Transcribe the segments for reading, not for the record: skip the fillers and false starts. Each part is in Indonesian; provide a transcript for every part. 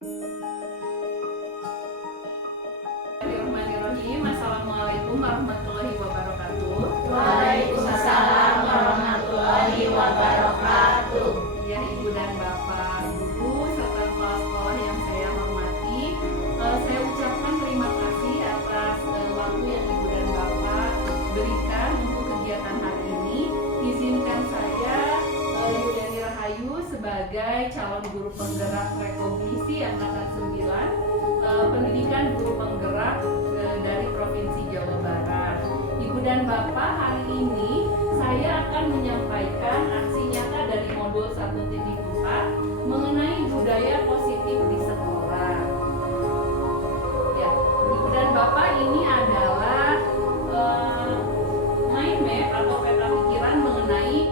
Bismillahirrahmanirrahim. Assalamualaikum warahmatullahi wabarakatuh. Waalaikumsalam warahmatullahi wabarakatuh. Ya, Ibu dan Bapak Guru serta kepala sekolah yang saya hormati, saya ucapkan terima kasih atas waktu yang Ibu dan Bapak berikan untuk kegiatan hari ini. Izinkan saya, Yudhani Rahayu, sebagai calon guru penggerak Rekognisi Angkatan 9 Pendidikan Guru Penggerak dari Provinsi Jawa Barat. Ibu dan Bapak, hari ini saya akan menyampaikan aksi nyata dari modul 1.4 mengenai budaya positif di sekolah. Ya, Ibu dan Bapak, ini adalah mind map atau peta pikiran mengenai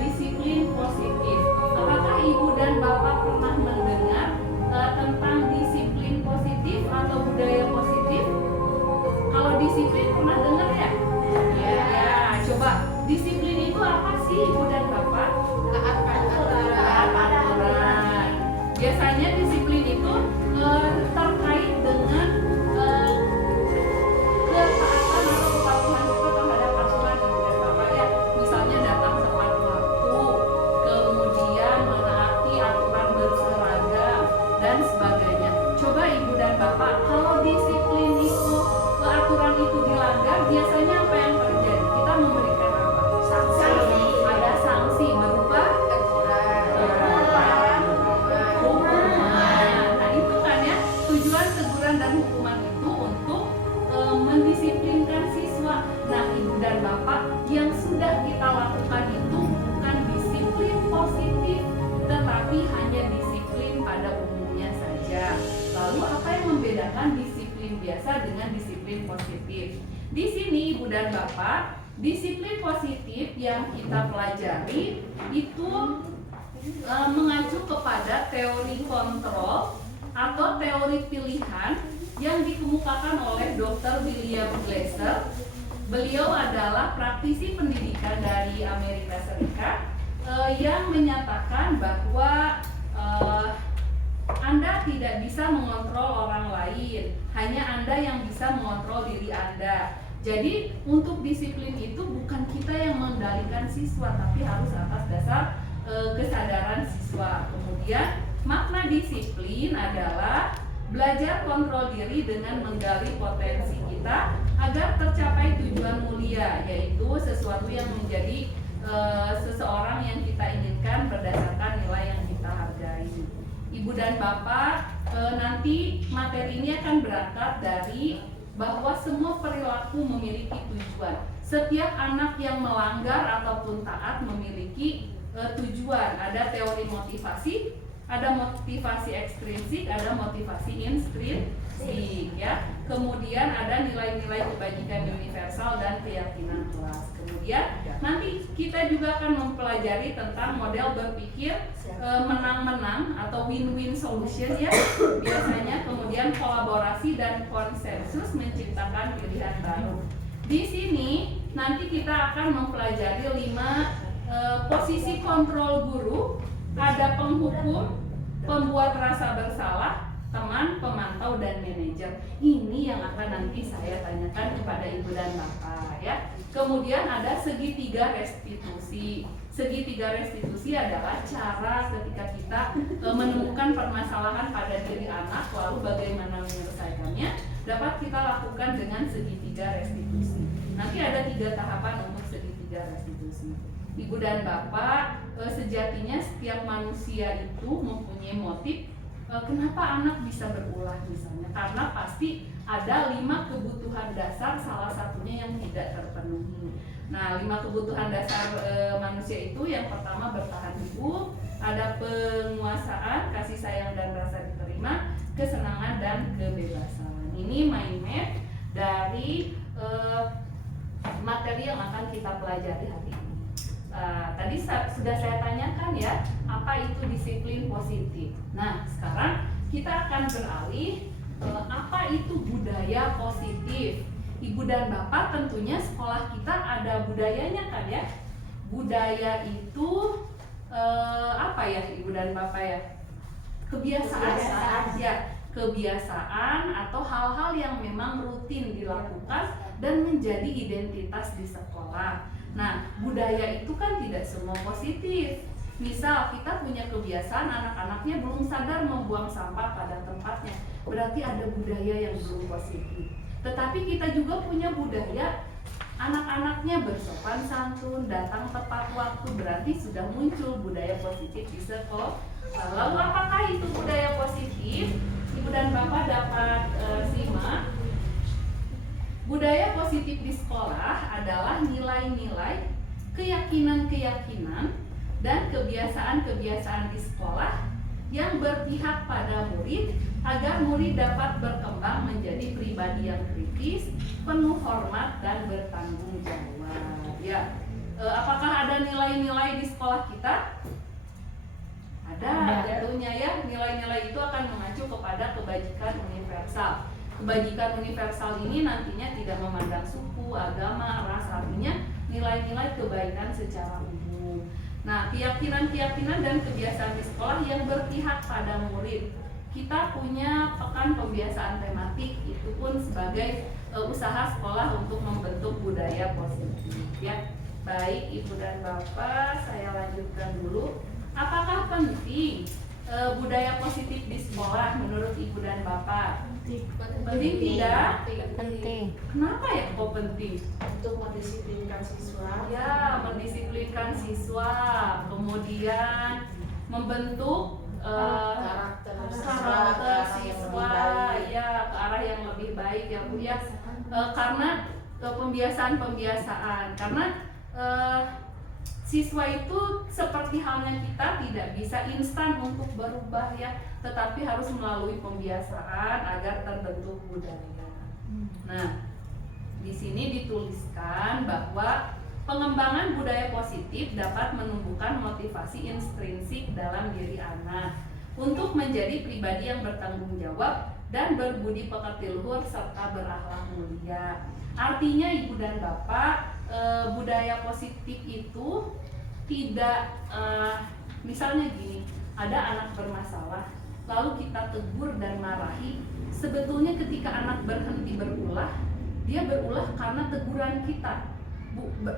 disiplin positif. Apakah Ibu dan Bapak pernah mendengar tentang disiplin positif atau budaya positif? Kalau disiplin pernah dengar ya? Ya, coba disiplin itu apa sih Ibu dan Bapak? Taat aturan. Biasanya disiplin itu terkait dengan ketaatan atau kepatuhan kita terhadap aturan Ibu dan Bapak ya. Misalnya datang tepat waktu, kemudian menaati aturan berseragam dan sebagainya. Coba Ibu dan Bapak, kalau disiplin itu aturan itu dilanggar, biasanya apa yang terjadi? Kita memberikan apa? Sanksi. Ada sanksi berupa hukuman. Nah itu kan ya, tujuan teguran dan hukuman itu untuk mendisiplinkan siswa. Nah Ibu dan Bapak, yang sudah kita lakukan itu bukan disiplin positif, tetapi hanya disiplin pada umumnya saja. Lalu apa yang membedakan disiplin biasa dengan disiplin positif? Di sini Ibu dan Bapak, disiplin positif yang kita pelajari itu mengacu kepada teori kontrol atau teori pilihan yang dikemukakan oleh Dr. William Glasser. Beliau adalah praktisi pendidikan dari Amerika Serikat yang menyatakan bahwa Anda tidak bisa mengontrol orang lain, hanya Anda yang bisa mengontrol diri Anda. Jadi untuk disiplin itu bukan kita yang mengendalikan siswa, tapi harus atas dasar kesadaran siswa. Kemudian makna disiplin adalah belajar kontrol diri dengan menggali potensi kita agar tercapai tujuan mulia, yaitu sesuatu yang menjadi seseorang yang kita inginkan berdasarkan nilai yang kita hargai. Ibu dan Bapak, nanti materi ini akan berangkat dari bahwa semua perilaku memiliki tujuan. Setiap anak yang melanggar ataupun taat memiliki tujuan. Ada teori motivasi, ada motivasi ekstrinsik, ada motivasi intrinsik ya. Kemudian ada nilai-nilai kebajikan universal dan keyakinan kelas. Kemudian nanti kita juga akan mempelajari tentang model berpikir menang-menang atau win-win solution ya biasanya. Kemudian kolaborasi dan konsensus menciptakan pilihan baru. Di sini nanti kita akan mempelajari 5 posisi kontrol guru. Ada penghukum, pembuat rasa bersalah, teman, pemantau, dan manajer. Ini yang akan nanti saya tanyakan kepada Ibu dan Bapak ya. Kemudian ada segitiga restitusi. Segitiga restitusi adalah cara ketika kita menemukan permasalahan pada diri anak, lalu bagaimana menyelesaikannya, dapat kita lakukan dengan segitiga restitusi. Nanti ada 3 tahapan untuk segitiga restitusi. Ibu dan Bapak, sejatinya setiap manusia itu mempunyai motif kenapa anak bisa berulah misalnya. Karena pasti ada 5 kebutuhan dasar, salah satunya yang tidak terpenuhi. Nah, 5 kebutuhan dasar manusia itu, yang pertama bertahan hidup, ada penguasaan, kasih sayang dan rasa diterima, kesenangan dan kebebasan. Ini mind map dari materi yang akan kita pelajari hari ini. Tadi sudah saya tanyakan ya, apa itu disiplin positif. Nah, sekarang kita akan beralih apa itu budaya positif. Ibu dan Bapak, tentunya sekolah kita ada budayanya kan ya. Budaya itu apa ya Ibu dan Bapak ya? Kebiasaan kebiasaan atau hal-hal yang memang rutin dilakukan dan menjadi identitas di sekolah. Nah, budaya itu kan tidak semua positif. Misal kita punya kebiasaan anak-anaknya belum sadar membuang sampah pada tempatnya, berarti ada budaya yang belum positif. Tetapi kita juga punya budaya anak-anaknya bersopan santun, datang tepat waktu, berarti sudah muncul budaya positif di sekolah. Lalu apakah itu budaya positif? Ibu dan Bapak dapat simak. Budaya positif di sekolah adalah nilai-nilai, keyakinan-keyakinan, dan kebiasaan-kebiasaan di sekolah yang berpihak pada murid agar murid dapat berkembang menjadi pribadi yang kritis, penuh hormat, dan bertanggung jawab. Ya, apakah ada nilai-nilai di sekolah kita? Ada tentunya ya. Nilai-nilai itu akan mengacu kepada kebajikan universal. Kebajikan universal ini nantinya tidak memandang suku, agama, ras, artinya nilai-nilai kebaikan secara umum. Nah, keyakinan-keyakinan dan kebiasaan di sekolah yang berpihak pada murid. Kita punya pekan pembiasaan tematik, itu pun sebagai usaha sekolah untuk membentuk budaya positif ya. Baik Ibu dan Bapak, saya lanjutkan dulu. Apakah penting budaya positif di sekolah menurut Ibu dan Bapak? Penting tidak? Penting. Kenapa ya kok penting? Untuk mendisiplinkan siswa. Ya, mendisiplinkan siswa, kemudian membentuk karakter siswa ya ke arah yang lebih baik ya Bu ya. Karena pembiasaan-pembiasaan, karena siswa itu seperti halnya kita tidak bisa instan untuk berubah ya, tetapi harus melalui pembiasaan agar terbentuk budaya. Nah, di sini dituliskan bahwa pengembangan budaya positif dapat menumbuhkan motivasi intrinsik dalam diri anak untuk menjadi pribadi yang bertanggung jawab dan berbudi pekerti luhur serta berakhlak mulia. Artinya Ibu dan Bapak, budaya positif itu tidak misalnya gini, ada anak bermasalah lalu kita tegur dan marahi, sebetulnya ketika anak berhenti berulah, dia berulah karena teguran kita.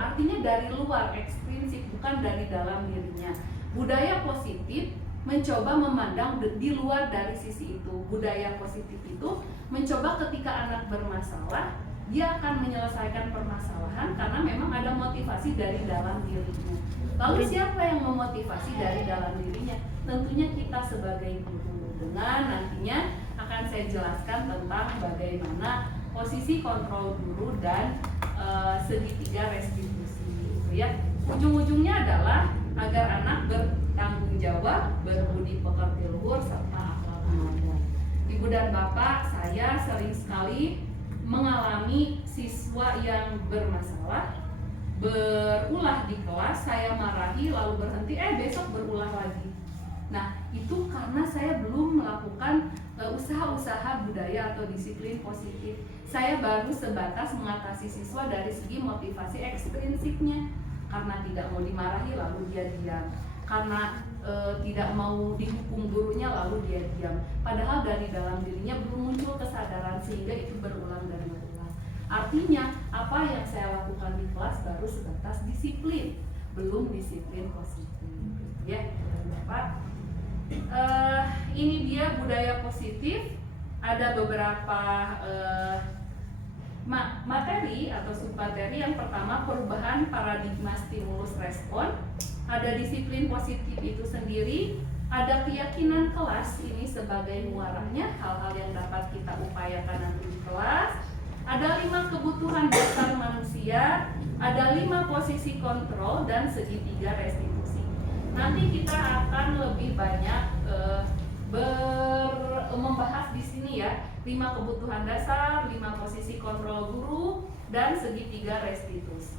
Artinya dari luar, ekstrinsik, bukan dari dalam dirinya. Budaya positif mencoba memandang di luar dari sisi itu. Budaya positif itu mencoba ketika anak bermasalah, dia akan menyelesaikan permasalahan karena memang ada motivasi dari dalam dirinya. Lalu siapa yang memotivasi dari dalam dirinya? Tentunya kita sebagai guru. Dengan nantinya akan saya jelaskan tentang bagaimana posisi kontrol guru dan segitiga restitusi gitu ya. Ujung-ujungnya adalah agar anak bertanggung jawab, berbudi pekerti luhur, serta akhlak mulia. Ibu dan Bapak, saya sering sekali mengalami siswa yang bermasalah, berulah di kelas, saya marahi lalu berhenti, besok berulah lagi. Nah, itu karena saya belum melakukan usaha-usaha budaya atau disiplin positif. Saya baru sebatas mengatasi siswa dari segi motivasi ekstrinsiknya. Karena tidak mau dimarahi lalu dia diam. Karena tidak mau dihukum gurunya lalu dia diam. Padahal dari dalam dirinya belum muncul kesadaran sehingga itu berulang dan berulang. Artinya apa yang saya lakukan di kelas baru sebatas disiplin, belum disiplin positif. Ya, Bapak. Ini dia budaya positif. Ada beberapa materi atau submateri. Yang pertama, perubahan paradigma stimulus respon. Ada disiplin positif itu sendiri. Ada keyakinan kelas, ini sebagai muaranya, hal-hal yang dapat kita upayakan nanti di kelas. Ada 5 kebutuhan dasar manusia. Ada 5 posisi kontrol dan segitiga restitusi. Nanti kita akan lebih banyak membahas di sini ya, 5 kebutuhan dasar, 5 posisi kontrol guru, dan segitiga restitusi.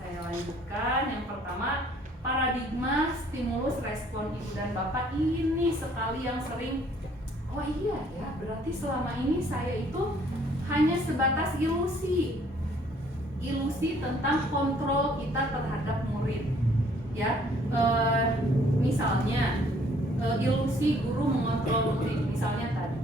Saya lanjutkan. Yang pertama, paradigma stimulus respon. Ibu dan Bapak, ini sekali yang sering, oh iya ya, berarti selama ini saya itu hanya sebatas ilusi tentang kontrol kita terhadap murid ya. Misalnya ilusi guru mengontrol murid, misalnya tadi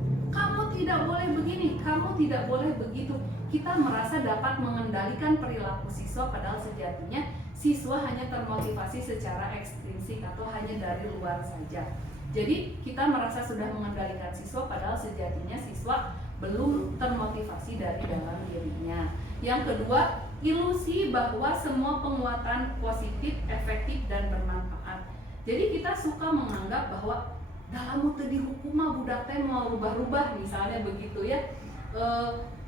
tidak boleh begini, kamu tidak boleh begitu. Kita merasa dapat mengendalikan perilaku siswa, padahal sejatinya siswa hanya termotivasi secara ekstrinsik atau hanya dari luar saja. Jadi kita merasa sudah mengendalikan siswa, padahal sejatinya siswa belum termotivasi dari dalam dirinya. Yang kedua, ilusi bahwa semua penguatan positif, efektif, dan bermanfaat. Jadi kita suka menganggap bahwa dalam teu dihukum mah budak teh mau rubah-rubah, misalnya begitu ya.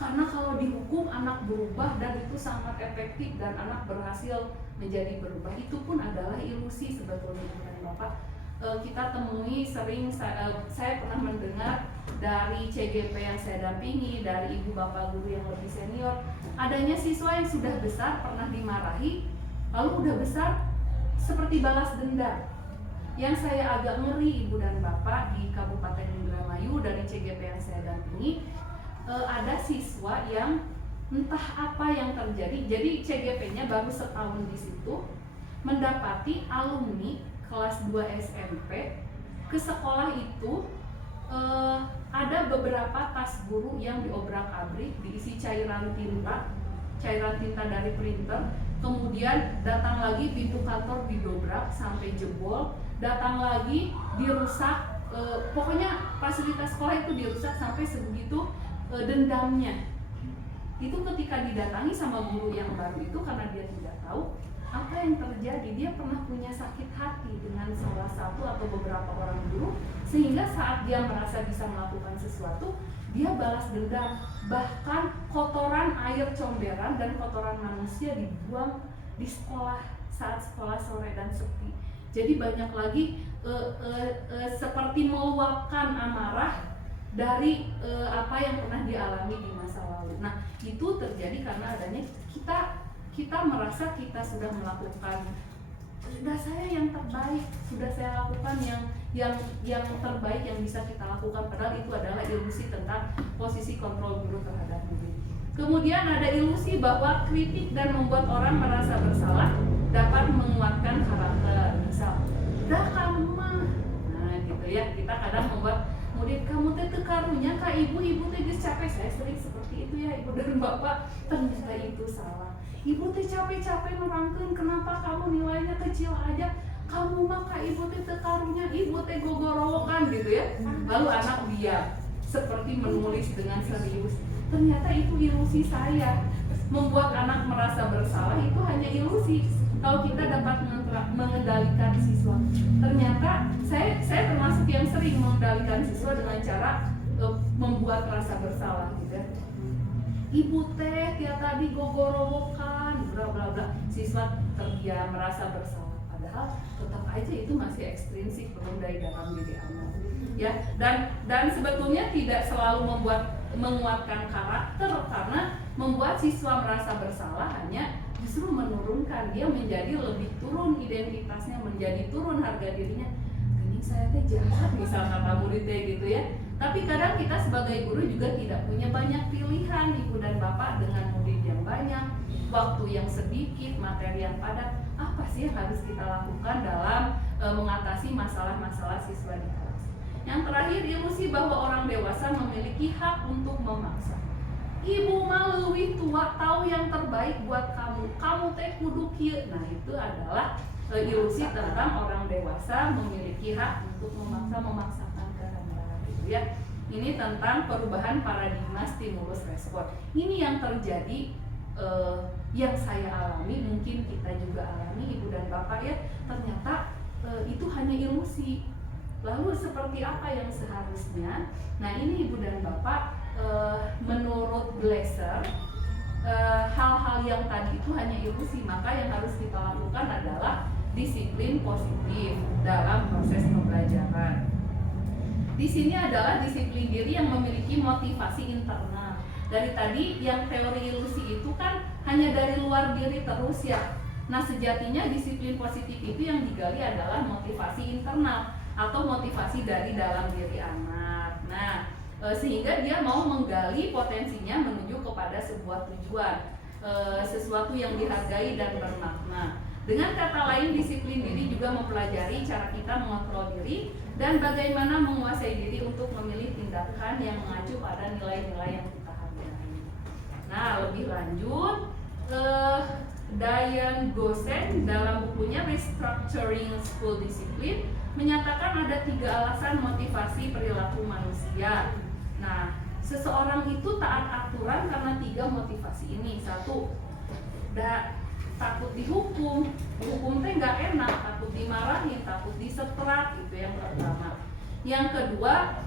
Karena kalau dihukum anak berubah dan itu sangat efektif dan anak berhasil menjadi berubah. Itu pun adalah ilusi sebetulnya, Bapak. Kita temui sering, saya pernah mendengar dari CGP yang saya dampingi, dari ibu bapak guru yang lebih senior, adanya siswa yang sudah besar pernah dimarahi, lalu udah besar seperti balas dendam. Yang saya agak ngeri, ibu dan bapak, di Kabupaten Indramayu dari CGP yang saya dampingi, ada siswa yang entah apa yang terjadi. Jadi CGP-nya baru setahun di situ, mendapati alumni kelas 2 SMP ke sekolah itu ada beberapa tas guru yang diobrak-abrik, diisi cairan tinta dari printer. Kemudian datang lagi pintu kantor didobrak sampai jebol, datang lagi dirusak, pokoknya fasilitas sekolah itu dirusak sampai sebegitu dendamnya. Itu ketika didatangi sama guru yang baru itu, karena dia tidak tahu apa yang terjadi, dia pernah punya sakit hati dengan salah satu atau beberapa orang guru, sehingga saat dia merasa bisa melakukan sesuatu, dia balas dendam. Bahkan kotoran air comberan dan kotoran manusia dibuang di sekolah saat sekolah sore dan sepi. Jadi banyak lagi seperti meluapkan amarah dari apa yang pernah dialami di masa lalu. Nah, itu terjadi karena adanya kita merasa kita sudah melakukan, sudah saya yang terbaik, sudah saya lakukan yang terbaik yang bisa kita lakukan, padahal itu adalah ilusi tentang posisi kontrol guru terhadap murid. Kemudian ada ilusi bahwa kritik dan membuat orang merasa bersalah dapat menguatkan karakter. Misal, udah kamu mah, nah gitu ya, kita kadang membuat murid, kamu teh teu karunya ka ibu teh geus capek. Saya sering seperti itu ya, ibu dan bapak, ternyata itu salah. Ibu teh capek-capek nerangkeun kenapa kamu nilainya kecil aja, kamu mah ka ibu teh teu karunya, ibu teh gogorowokan gitu ya. Lalu anak diam seperti menulis dengan serius. Ternyata itu ilusi saya. Membuat anak merasa bersalah itu hanya ilusi. Kalau kita dapat mengendalikan siswa, ternyata saya termasuk yang sering mengendalikan siswa dengan cara membuat rasa bersalah gitu ya. Ibu teh tiap tadi gogorowokan bla bla bla, siswa terdiam merasa bersalah, padahal tetap aja itu masih ekstrinsik, belum dari dalam diri anak ya. Dan sebetulnya tidak selalu menguatkan karakter, karena membuat siswa merasa bersalah hanya justru menurunkan dia, menjadi lebih turun identitasnya, menjadi turun harga dirinya. Ini saya teh jahat misal kata murid teh gitu ya. Tapi kadang kita sebagai guru juga tidak punya banyak pilihan, ibu dan bapak, dengan murid yang banyak, waktu yang sedikit, materi yang padat. Apa sih yang harus kita lakukan dalam mengatasi masalah-masalah siswa di kelas? Yang terakhir, ilusi bahwa orang dewasa memiliki hak untuk memaksa. Ibu mah leuwih tua, tahu yang terbaik buat kamu, kamu teh kudu kieu. Nah, itu adalah ilusi tentang orang dewasa memiliki hak untuk memaksakan kehendak gitu ya. Ini tentang perubahan paradigma stimulus respon. Ini yang terjadi, yang saya alami, mungkin kita juga alami, ibu dan bapak ya. Ternyata itu hanya ilusi. Lalu seperti apa yang seharusnya? Nah, ini ibu dan bapak, menurut Glasser, hal-hal yang tadi itu hanya ilusi. Maka yang harus kita lakukan adalah disiplin positif dalam proses pembelajaran. Di sini adalah disiplin diri yang memiliki motivasi internal. Dari tadi yang teori ilusi itu kan hanya dari luar diri terus ya. Nah, sejatinya disiplin positif itu yang digali adalah motivasi internal atau motivasi dari dalam diri anak. Nah, sehingga dia mau menggali potensinya menuju kepada sebuah tujuan, sesuatu yang dihargai dan bermakna. Dengan kata lain, disiplin diri juga mempelajari cara kita mengontrol diri dan bagaimana menguasai diri untuk memilih tindakan yang mengacu pada nilai-nilai yang kita hargai. Nah, lebih lanjut, Diane Gosen dalam bukunya Restructuring School Discipline menyatakan ada 3 alasan motivasi perilaku manusia. Nah, seseorang itu taat aturan karena 3 motivasi ini. 1, takut dihukum teh nggak enak, takut dimarahin, takut disetrap, itu yang pertama. Yang kedua,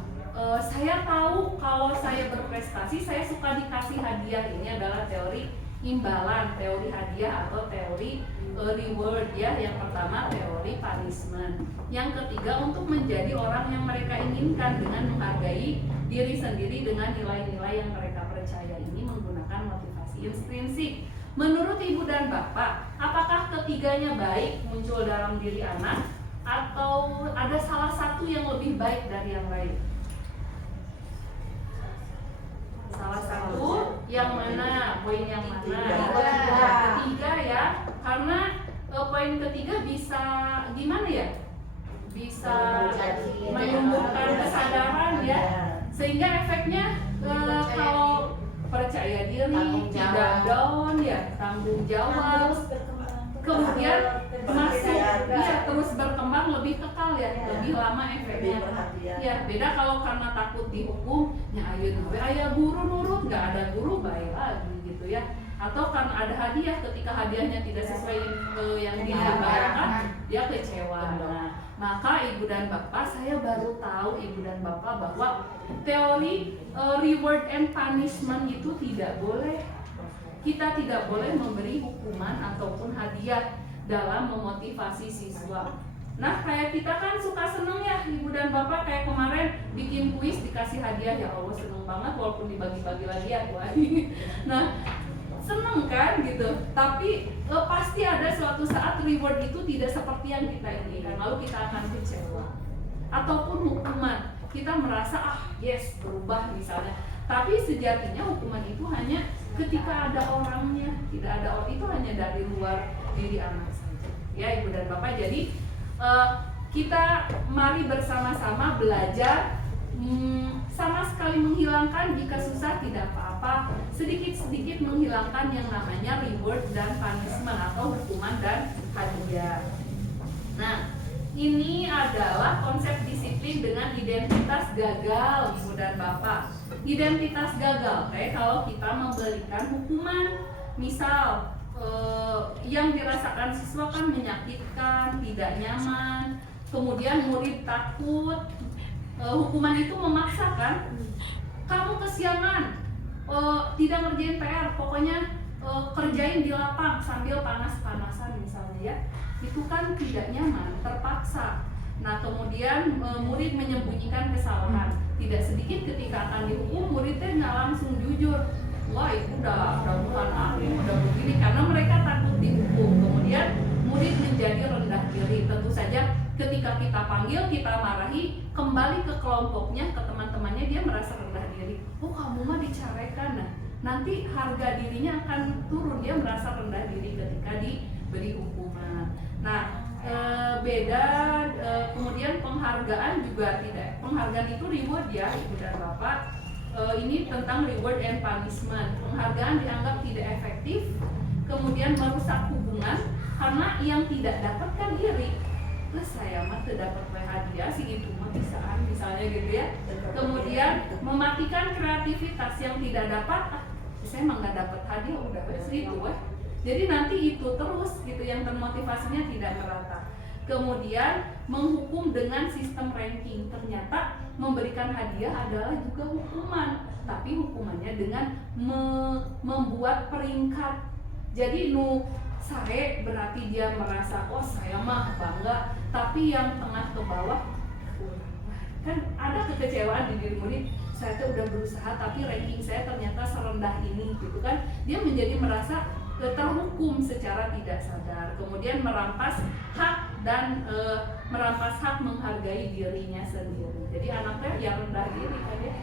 saya tahu kalau saya berprestasi saya suka dikasih hadiah. Ini adalah teori imbalan, teori hadiah atau teori reward ya. Yang pertama teori punishment. Yang ketiga, untuk menjadi orang yang mereka inginkan dengan menghargai diri sendiri dengan nilai-nilai yang mereka percaya. Ini menggunakan motivasi intrinsik. Menurut ibu dan bapak, apakah ketiganya baik muncul dalam diri anak atau ada salah satu yang lebih baik dari yang lain? Salah satu yang mana? Poin yang mana? Ketiga ya, karena poin ketiga bisa gimana ya? Bisa menumbuhkan kesadaran ya, sehingga efeknya kalau percaya diri, tidak down ya, tanggung jawab, kemudian masuk ya, terus berkembang, lebih kekal ya, lebih lama efeknya. Ya beda kalau karena takut dihukum, ya ayah guru nurut, nggak ada guru baik lagi gitu ya. Atau karena ada hadiah, ketika hadiahnya tidak sesuai yang dibayangkan, dia kecewa. Nah, maka ibu dan bapak, saya baru tahu ibu dan bapak bahwa teori reward and punishment itu tidak boleh. Kita tidak boleh memberi hukuman ataupun hadiah dalam memotivasi siswa. Nah, kayak kita kan suka seneng ya ibu dan bapak, kayak kemarin bikin kuis dikasih hadiah, ya Allah seneng banget walaupun dibagi-bagi lagi ya. Nah, seneng kan gitu, tapi pasti ada suatu saat reward itu tidak seperti yang kita inginkan, lalu kita akan kecewa. Ataupun hukuman, kita merasa yes berubah misalnya, tapi sejatinya hukuman itu hanya ketika ada orangnya, tidak ada orang, itu hanya dari luar diri anak saja ya ibu dan bapak. Jadi kita mari bersama-sama belajar sama sekali menghilangkan, jika susah tidak apa-apa, sedikit-sedikit menghilangkan yang namanya reward dan punishment atau hukuman dan hadiah. Nah, ini adalah konsep disiplin dengan identitas gagal ibu dan bapak. Identitas gagal kayak kalau kita memberikan hukuman, misal yang dirasakan siswa kan menyakitkan, tidak nyaman, kemudian murid takut. Hukuman itu memaksakan, kamu kesiangan, tidak ngerjain PR, pokoknya kerjain di lapang sambil panas-panasan misalnya ya, itu kan tidak nyaman, terpaksa. Nah kemudian murid menyembunyikan kesalahan, tidak sedikit ketika akan dihukum muridnya nggak langsung jujur, wah itu udah bukan ahli, udah begini, karena mereka takut dihukum. Kemudian murid menjadi rendah diri. Tentu saja ketika kita panggil, kita marahi, kembali ke kelompoknya, ke teman-temannya, dia merasa rendah diri. Oh kamu mah dicarekan, nah nanti harga dirinya akan turun, dia merasa rendah diri ketika diberi hukuman. Nah beda, kemudian penghargaan juga tidak. Penghargaan itu reward ya ibu dan bapak. Ini tentang reward and punishment. Penghargaan dianggap tidak efektif, kemudian merusak hubungan karena yang tidak dapat kan iri. Terus saya mah tidak dapat hadiah sih gitu mah bisaan misalnya gitu ya. Kemudian mematikan kreativitas, yang tidak dapat saya emang nggak dapat hadiah udah itu weh. Jadi nanti itu terus gitu yang termotivasinya tidak merata. Kemudian menghukum dengan sistem ranking, ternyata memberikan hadiah adalah juga hukuman, tapi hukumannya dengan membuat peringkat. Jadi saya berarti dia merasa oh saya mah bangga, tapi yang tengah ke bawah kan ada kekecewaan di diri murid, saya tuh udah berusaha tapi ranking saya ternyata serendah ini gitu kan. Dia menjadi merasa terhukum secara tidak sadar, kemudian merampas hak dan merampas hak menghargai dirinya sendiri. Jadi anaknya yang rendah diri kan ya,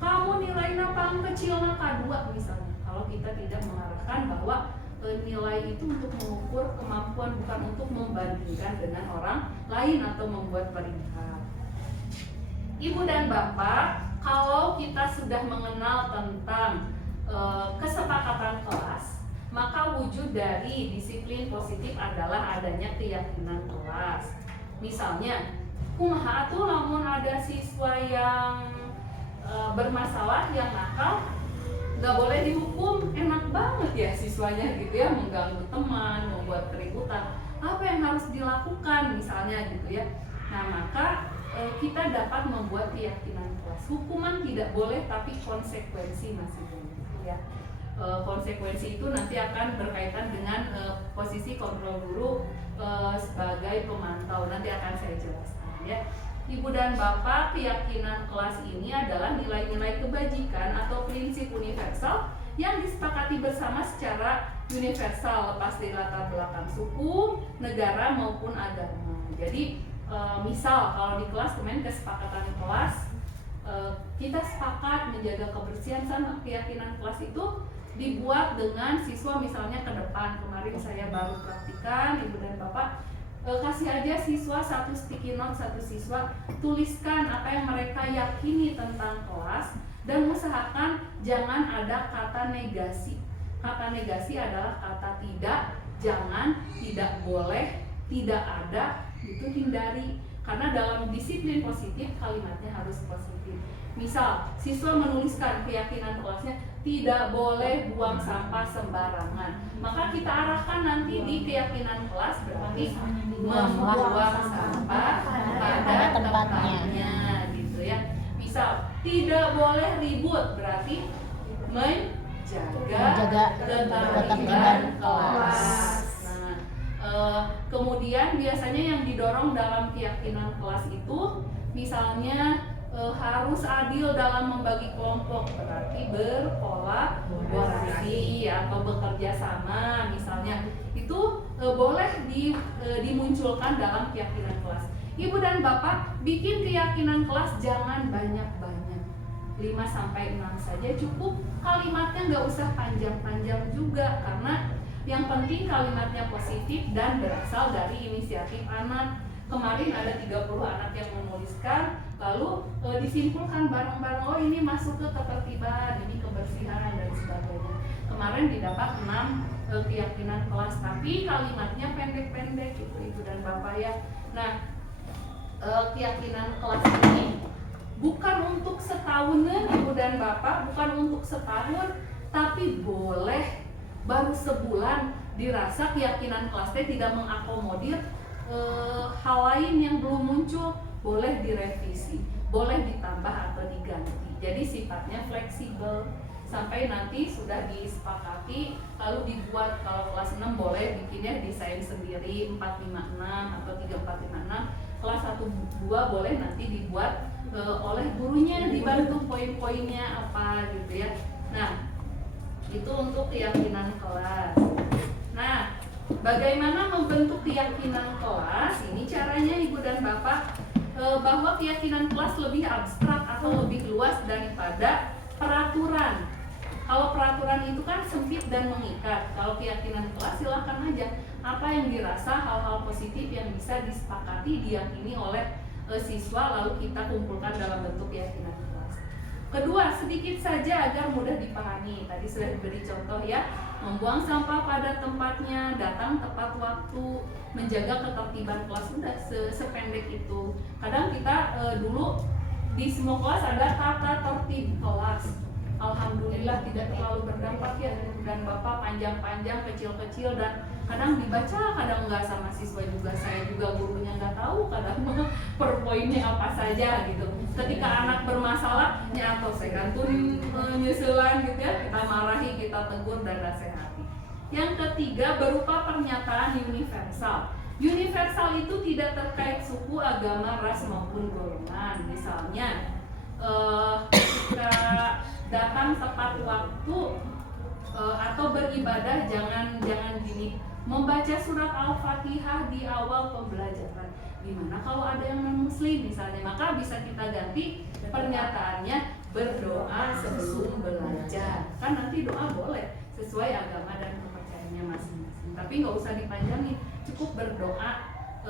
kamu nilainya paling kecil K2 misalnya. Kalau kita tidak mengarahkan bahwa nilai itu untuk mengukur kemampuan, bukan untuk membandingkan dengan orang lain atau membuat peringkat. Ibu dan Bapak, kalau kita sudah mengenal tentang kesepakatan kelas, maka wujud dari disiplin positif adalah adanya keyakinan kelas. Misalnya, kumaha atuh lamun ada siswa yang bermasalah, yang nakal, nggak boleh dihukum, enak banget ya siswanya gitu ya, mengganggu teman, membuat keributan, apa yang harus dilakukan misalnya gitu ya. Nah, maka kita dapat membuat keyakinan kelas. Hukuman tidak boleh, tapi konsekuensi masih boleh ya. Konsekuensi itu nanti akan berkaitan dengan posisi kontrol guru sebagai pemantau, nanti akan saya jelaskan ya. Ibu dan Bapak, keyakinan kelas ini adalah nilai-nilai kebajikan atau prinsip universal yang disepakati bersama secara universal, lepas dari latar belakang suku, negara maupun agama. Jadi misal kalau di kelas kemarin kesepakatan kelas, kita sepakat menjaga kebersihan, sama keyakinan kelas itu dibuat dengan siswa misalnya ke depan. Kemarin saya baru praktikan, Ibu dan Bapak, kasih aja siswa satu sticky note, satu siswa tuliskan apa yang mereka yakini tentang kelas dan usahakan jangan ada kata negasi. Kata negasi adalah kata tidak, jangan, tidak boleh, tidak ada, itu hindari. Karena dalam disiplin positif kalimatnya harus positif. Misal, siswa menuliskan keyakinan kelasnya tidak boleh buang sampah sembarangan. Maka kita arahkan nanti di keyakinan kelas berarti membuang sampah pada tempatnya gitu ya. Misal, tidak boleh ribut berarti menjaga ketertiban kelas. Kemudian biasanya yang didorong dalam keyakinan kelas itu misalnya harus adil dalam membagi kelompok, berarti berkolaborasi atau bekerja sama misalnya, itu boleh dimunculkan dalam keyakinan kelas. Ibu dan Bapak, bikin keyakinan kelas jangan banyak-banyak, 5-6 saja cukup. Kalimatnya nggak usah panjang-panjang juga, karena yang penting kalimatnya positif dan berasal dari inisiatif anak. Kemarin ada 30 anak yang menuliskan, lalu disimpulkan bareng-bareng, oh ini masuk ke ketertiban, ini kebersihan dan sebagainya. Kemarin didapat 6 keyakinan kelas, tapi kalimatnya pendek-pendek gitu Ibu dan Bapak ya. Nah, keyakinan kelas ini bukan untuk setahunan Ibu dan Bapak, bukan untuk setahun, tapi boleh baru sebulan dirasa keyakinan kelasnya tidak mengakomodir hal lain yang belum muncul, boleh direvisi, boleh ditambah atau diganti. Jadi sifatnya fleksibel sampai nanti sudah disepakati, lalu dibuat. Kalau kelas 6 boleh bikinnya desain sendiri 456 atau 3456. Kelas 1-2 boleh nanti dibuat oleh gurunya, dibantu poin-poinnya apa gitu ya. Nah, itu untuk keyakinan kelas. Nah, bagaimana membentuk keyakinan kelas? Ini caranya Ibu dan Bapak, bahwa keyakinan kelas lebih abstrak atau lebih luas daripada peraturan. Kalau peraturan itu kan sempit dan mengikat. Kalau keyakinan kelas silakan aja apa yang dirasa hal-hal positif yang bisa disepakati, diyakini oleh siswa, lalu kita kumpulkan dalam bentuk keyakinan kelas. Kedua, sedikit saja agar mudah dipahami. Tadi sudah diberi contoh ya, membuang sampah pada tempatnya, datang tepat waktu, menjaga ketertiban kelas, sudah sependek itu. Kadang kita dulu di semua kelas ada tata tertib kelas. Alhamdulillah tidak terlalu berdampak ya, dan Bapak panjang-panjang, kecil-kecil, dan kadang dibaca, kadang enggak sama siswa juga. Saya juga gurunya nggak tahu kadang per poinnya apa saja gitu. Ketika anak bermasalah, ya atau saya kantunin penyusulan gitu ya, kita marahi, kita tegur dan nasihati. Yang ketiga, berupa pernyataan universal. Universal itu tidak terkait suku, agama, ras maupun golongan. Misalnya ketika datang tepat waktu atau beribadah jangan gini, membaca surat Al-Fatihah di awal pembelajaran. Gimana kalau ada yang non-muslim misalnya, maka bisa kita ganti pernyataannya berdoa sebelum belajar. Kan nanti doa boleh sesuai agama dan kepercayaan tugasnya masing-masing. Tapi nggak usah dipanjangin, cukup berdoa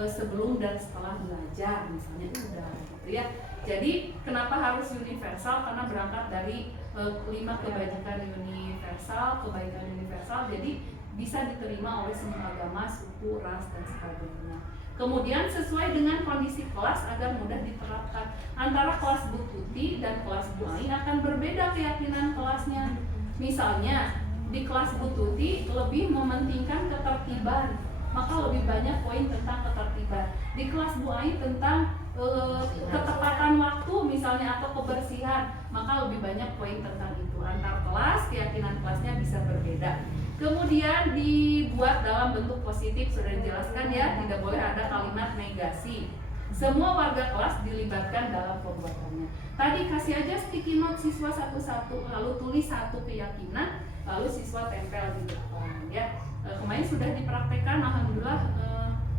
sebelum dan setelah belajar misalnya udah gitu ya. Jadi kenapa harus universal? Karena berangkat dari 5 kebaikan universal, jadi bisa diterima oleh semua agama, suku, ras, dan sebagainya. Kemudian sesuai dengan kondisi kelas agar mudah diterapkan. Antara kelas Bu Tuti dan kelas Bu Ai akan berbeda keyakinan kelasnya. Misalnya di kelas Bu Tuti lebih mementingkan ketertiban, maka lebih banyak poin tentang ketertiban. Di kelas Bu Ai tentang ketepatan waktu misalnya atau kebersihan, maka lebih banyak poin tentang itu. Antar kelas keyakinan kelasnya bisa berbeda. Kemudian dibuat dalam bentuk positif, sudah dijelaskan ya, tidak boleh ada kalimat negasi. Semua warga kelas dilibatkan dalam pembuatannya. Tadi kasih aja sticky note siswa satu-satu, lalu tulis satu keyakinan, lalu siswa tempel di depan ya. Kemarin sudah dipraktekkan, alhamdulillah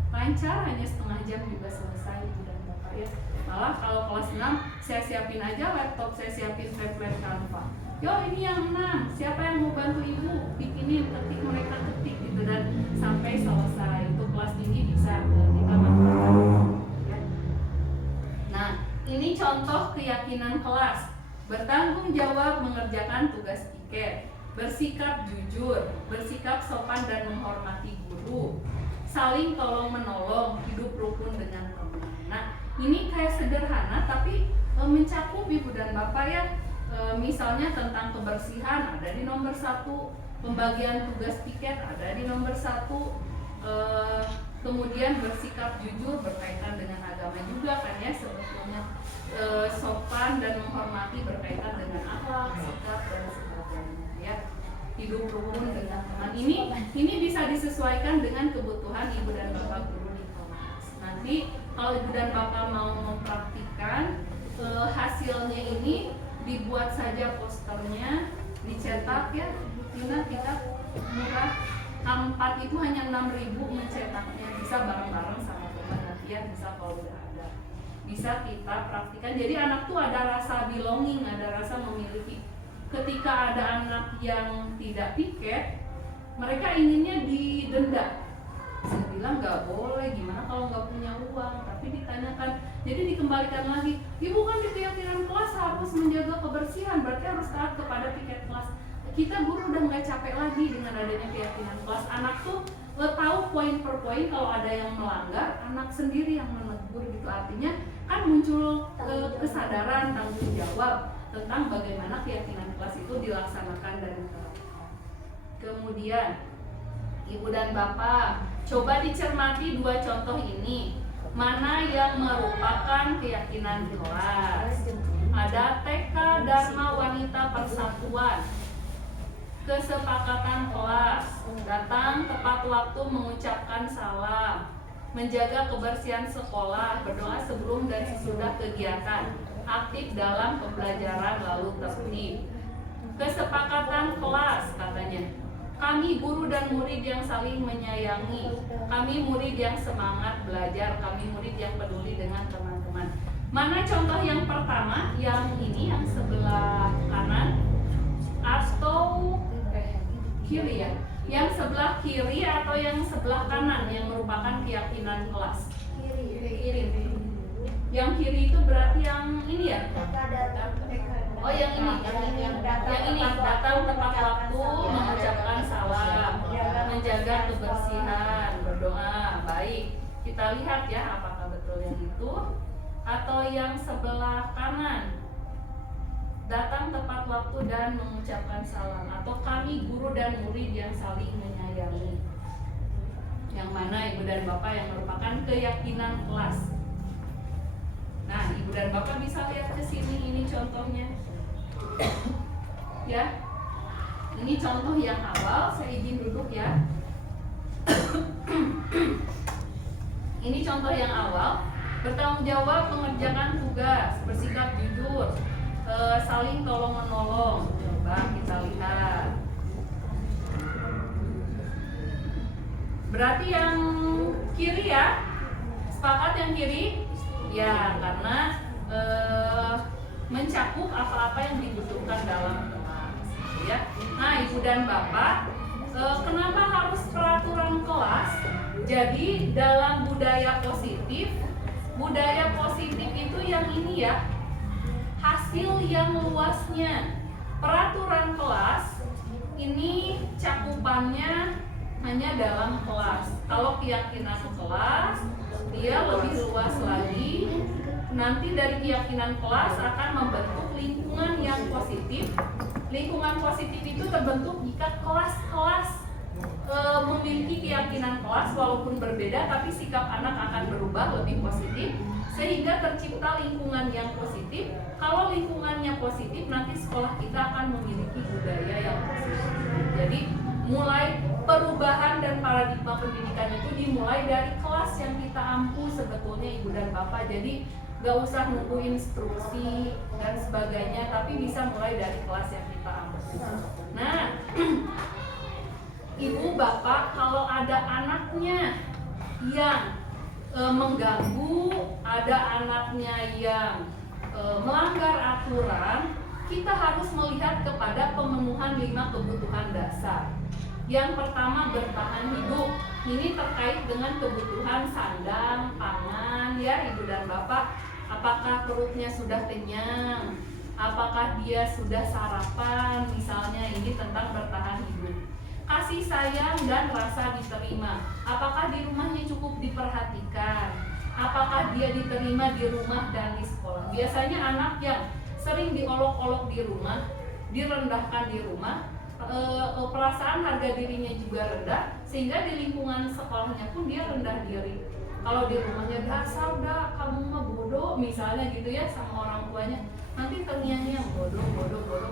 lancar, hanya setengah jam juga selesai dan Bapak ya. Malah kalau kelas 6 saya siapin aja laptop, saya siapin tablet Canva. Yo ini yang 6, siapa yang mau bantu ibu bikinin, ketik, mereka ketik gitu, dan sampai selesai. Untuk kelas tinggi bisa kita manfaatkan ya. Nah ini contoh keyakinan kelas: bertanggung jawab mengerjakan tugas piket, bersikap jujur, bersikap sopan dan menghormati guru, saling tolong menolong, hidup rukun dengan teman. Nah ini kayak sederhana tapi mencakup Ibu dan Bapak ya. Misalnya tentang kebersihan ada di nomor 1, pembagian tugas piket ada di nomor 1, kemudian bersikap jujur berkaitan dengan agama juga kan ya sebetulnya, sopan dan menghormati berkaitan dengan akhlak, sikap dan sebagainya ya. Hidup rukun dengan teman, ini bisa disesuaikan dengan kebutuhan Ibu dan Bapak guru di kelas. Nanti kalau Ibu dan Bapak mau mempraktikkan hasilnya ini, dibuat saja posternya, dicetak ya. Yuna kita murah, A4 itu hanya 6.000 mencetaknya, bisa bareng-bareng sama teman nanti ya, bisa kalau udah ada. Bisa kita praktikan, jadi anak tuh ada rasa belonging, ada rasa memiliki. Ketika ada anak yang tidak piket, mereka inginnya didenda. Saya bilang nggak boleh, gimana kalau nggak punya uang? Tapi ditanyakan, jadi dikembalikan lagi. Ibu kan di keyakinan kelas harus menjaga kebersihan, berarti harus taat kepada piket kelas. Kita guru udah nggak capek lagi dengan adanya keyakinan kelas. Anak tuh tahu poin per poin, kalau ada yang melanggar, anak sendiri yang menegur gitu. Artinya kan muncul kesadaran, tanggung jawab tentang bagaimana keyakinan kelas itu dilaksanakan dan diterapkan. Kemudian Ibu dan Bapak, coba dicermati 2 contoh ini. Mana yang merupakan keyakinan kelas? Ada TK Dharma Wanita Persatuan, kesepakatan kelas, datang tepat waktu mengucapkan salam, menjaga kebersihan sekolah, berdoa sebelum dan sesudah kegiatan, aktif dalam pembelajaran lalu tertib. Kesepakatan kelas katanya, kami guru dan murid yang saling menyayangi, kami murid yang semangat belajar, kami murid yang peduli dengan teman-teman. Mana contoh yang pertama? Yang ini, yang sebelah kanan atau kiri ya? Yang sebelah kiri atau yang sebelah kanan yang merupakan keyakinan kelas? Kiri. Yang kiri itu berarti yang ini ya? Oh yang ini, yang ini datang tepat waktu, mengucapkan salam, menjaga kebersihan, berdoa. Baik, kita lihat ya apakah betul yang itu atau yang sebelah kanan, datang tepat waktu dan mengucapkan salam, atau kami guru dan murid yang saling menyayangi. Yang mana Ibu dan Bapak yang merupakan keyakinan kelas? Nah, Ibu dan Bapak bisa lihat ke sini, ini contohnya. Ya. Ini contoh yang awal, saya izin duduk ya. Ini contoh yang awal, bertanggung jawab mengerjakan tugas, bersikap jujur, saling tolong menolong. Coba kita lihat. Berarti yang kiri ya? Sepakat yang kiri? Ya, karena mencakup apa-apa yang dibutuhkan dalam kelas ya. Nah, Ibu dan Bapak, Kenapa harus peraturan kelas? Jadi dalam budaya positif itu yang ini ya, hasil yang luasnya. Peraturan kelas ini cakupannya hanya dalam kelas. Kalau keyakinan kelas, dia lebih luas lagi. Nanti dari keyakinan kelas akan membentuk lingkungan yang positif. Lingkungan positif itu terbentuk jika kelas-kelas memiliki keyakinan kelas walaupun berbeda, tapi sikap anak akan berubah lebih positif sehingga tercipta lingkungan yang positif. Kalau lingkungannya positif, nanti sekolah kita akan memiliki budaya yang positif. Jadi mulai perubahan dan paradigma pendidikan itu dimulai dari kelas yang kita ampu sebetulnya Ibu dan Bapak. Jadi gak usah nunggu instruksi dan sebagainya, tapi bisa mulai dari kelas yang kita ampu. Nah, Ibu Bapak kalau ada anaknya yang mengganggu, ada anaknya yang melanggar aturan, kita harus melihat kepada pemenuhan 5 kebutuhan dasar. Yang pertama, bertahan hidup. Ini terkait dengan kebutuhan sandang, pangan ya Ibu dan Bapak. Apakah perutnya sudah kenyang? Apakah dia sudah sarapan? Misalnya ini tentang bertahan hidup. Kasih sayang dan rasa diterima. Apakah di rumahnya cukup diperhatikan? Apakah dia diterima di rumah dan di sekolah? Biasanya anak yang sering diolok-olok di rumah, direndahkan di rumah, perasaan harga dirinya juga rendah, sehingga di lingkungan sekolahnya pun dia rendah diri. Kalau di rumahnya dasar dah kamu mah bodoh misalnya gitu ya sama orang tuanya, nanti terngiang bodoh.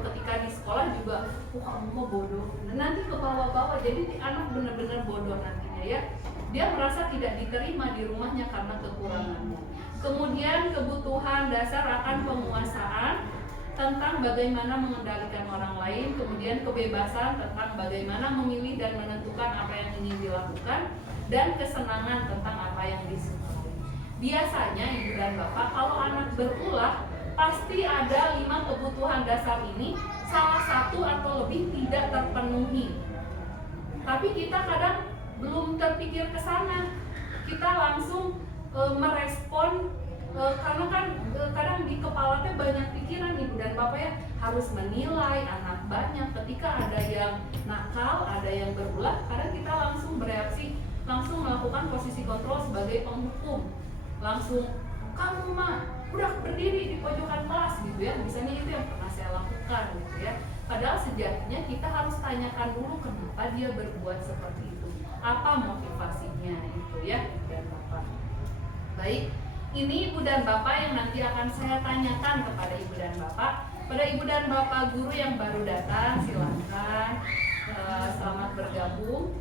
Ketika di sekolah juga kamu mah bodoh, nanti ke bawah-bawah, jadi anak benar-benar bodoh nantinya ya. Dia merasa tidak diterima di rumahnya karena kekurangannya. Kemudian kebutuhan dasar akan penguasaan tentang bagaimana mengendalikan orang lain, kemudian kebebasan tentang bagaimana memilih dan menentukan apa yang ingin dilakukan, dan kesenangan tentang apa yang disukai. Biasanya Ibu dan Bapak kalau anak berulah pasti ada 5 kebutuhan dasar ini salah satu atau lebih tidak terpenuhi. Tapi kita kadang belum terpikir ke sana. Kita langsung merespon karena kan kadang di kepala teh banyak pikiran Ibu dan Bapak ya, harus menilai anak banyak. Ketika ada yang nakal, ada yang berulah, kadang kita langsung bereaksi, langsung melakukan posisi kontrol sebagai penghukum. Langsung kamu mah udah berdiri di pojokan kelas gitu ya. Misalnya itu yang pernah saya lakukan gitu ya. Padahal sejatinya kita harus tanyakan dulu kenapa dia berbuat seperti itu. Apa motivasinya itu ya Ibu dan Bapak. Baik, ini Ibu dan Bapak yang nanti akan saya tanyakan kepada Ibu dan Bapak. Pada Ibu dan Bapak guru yang baru datang, silakan selamat bergabung.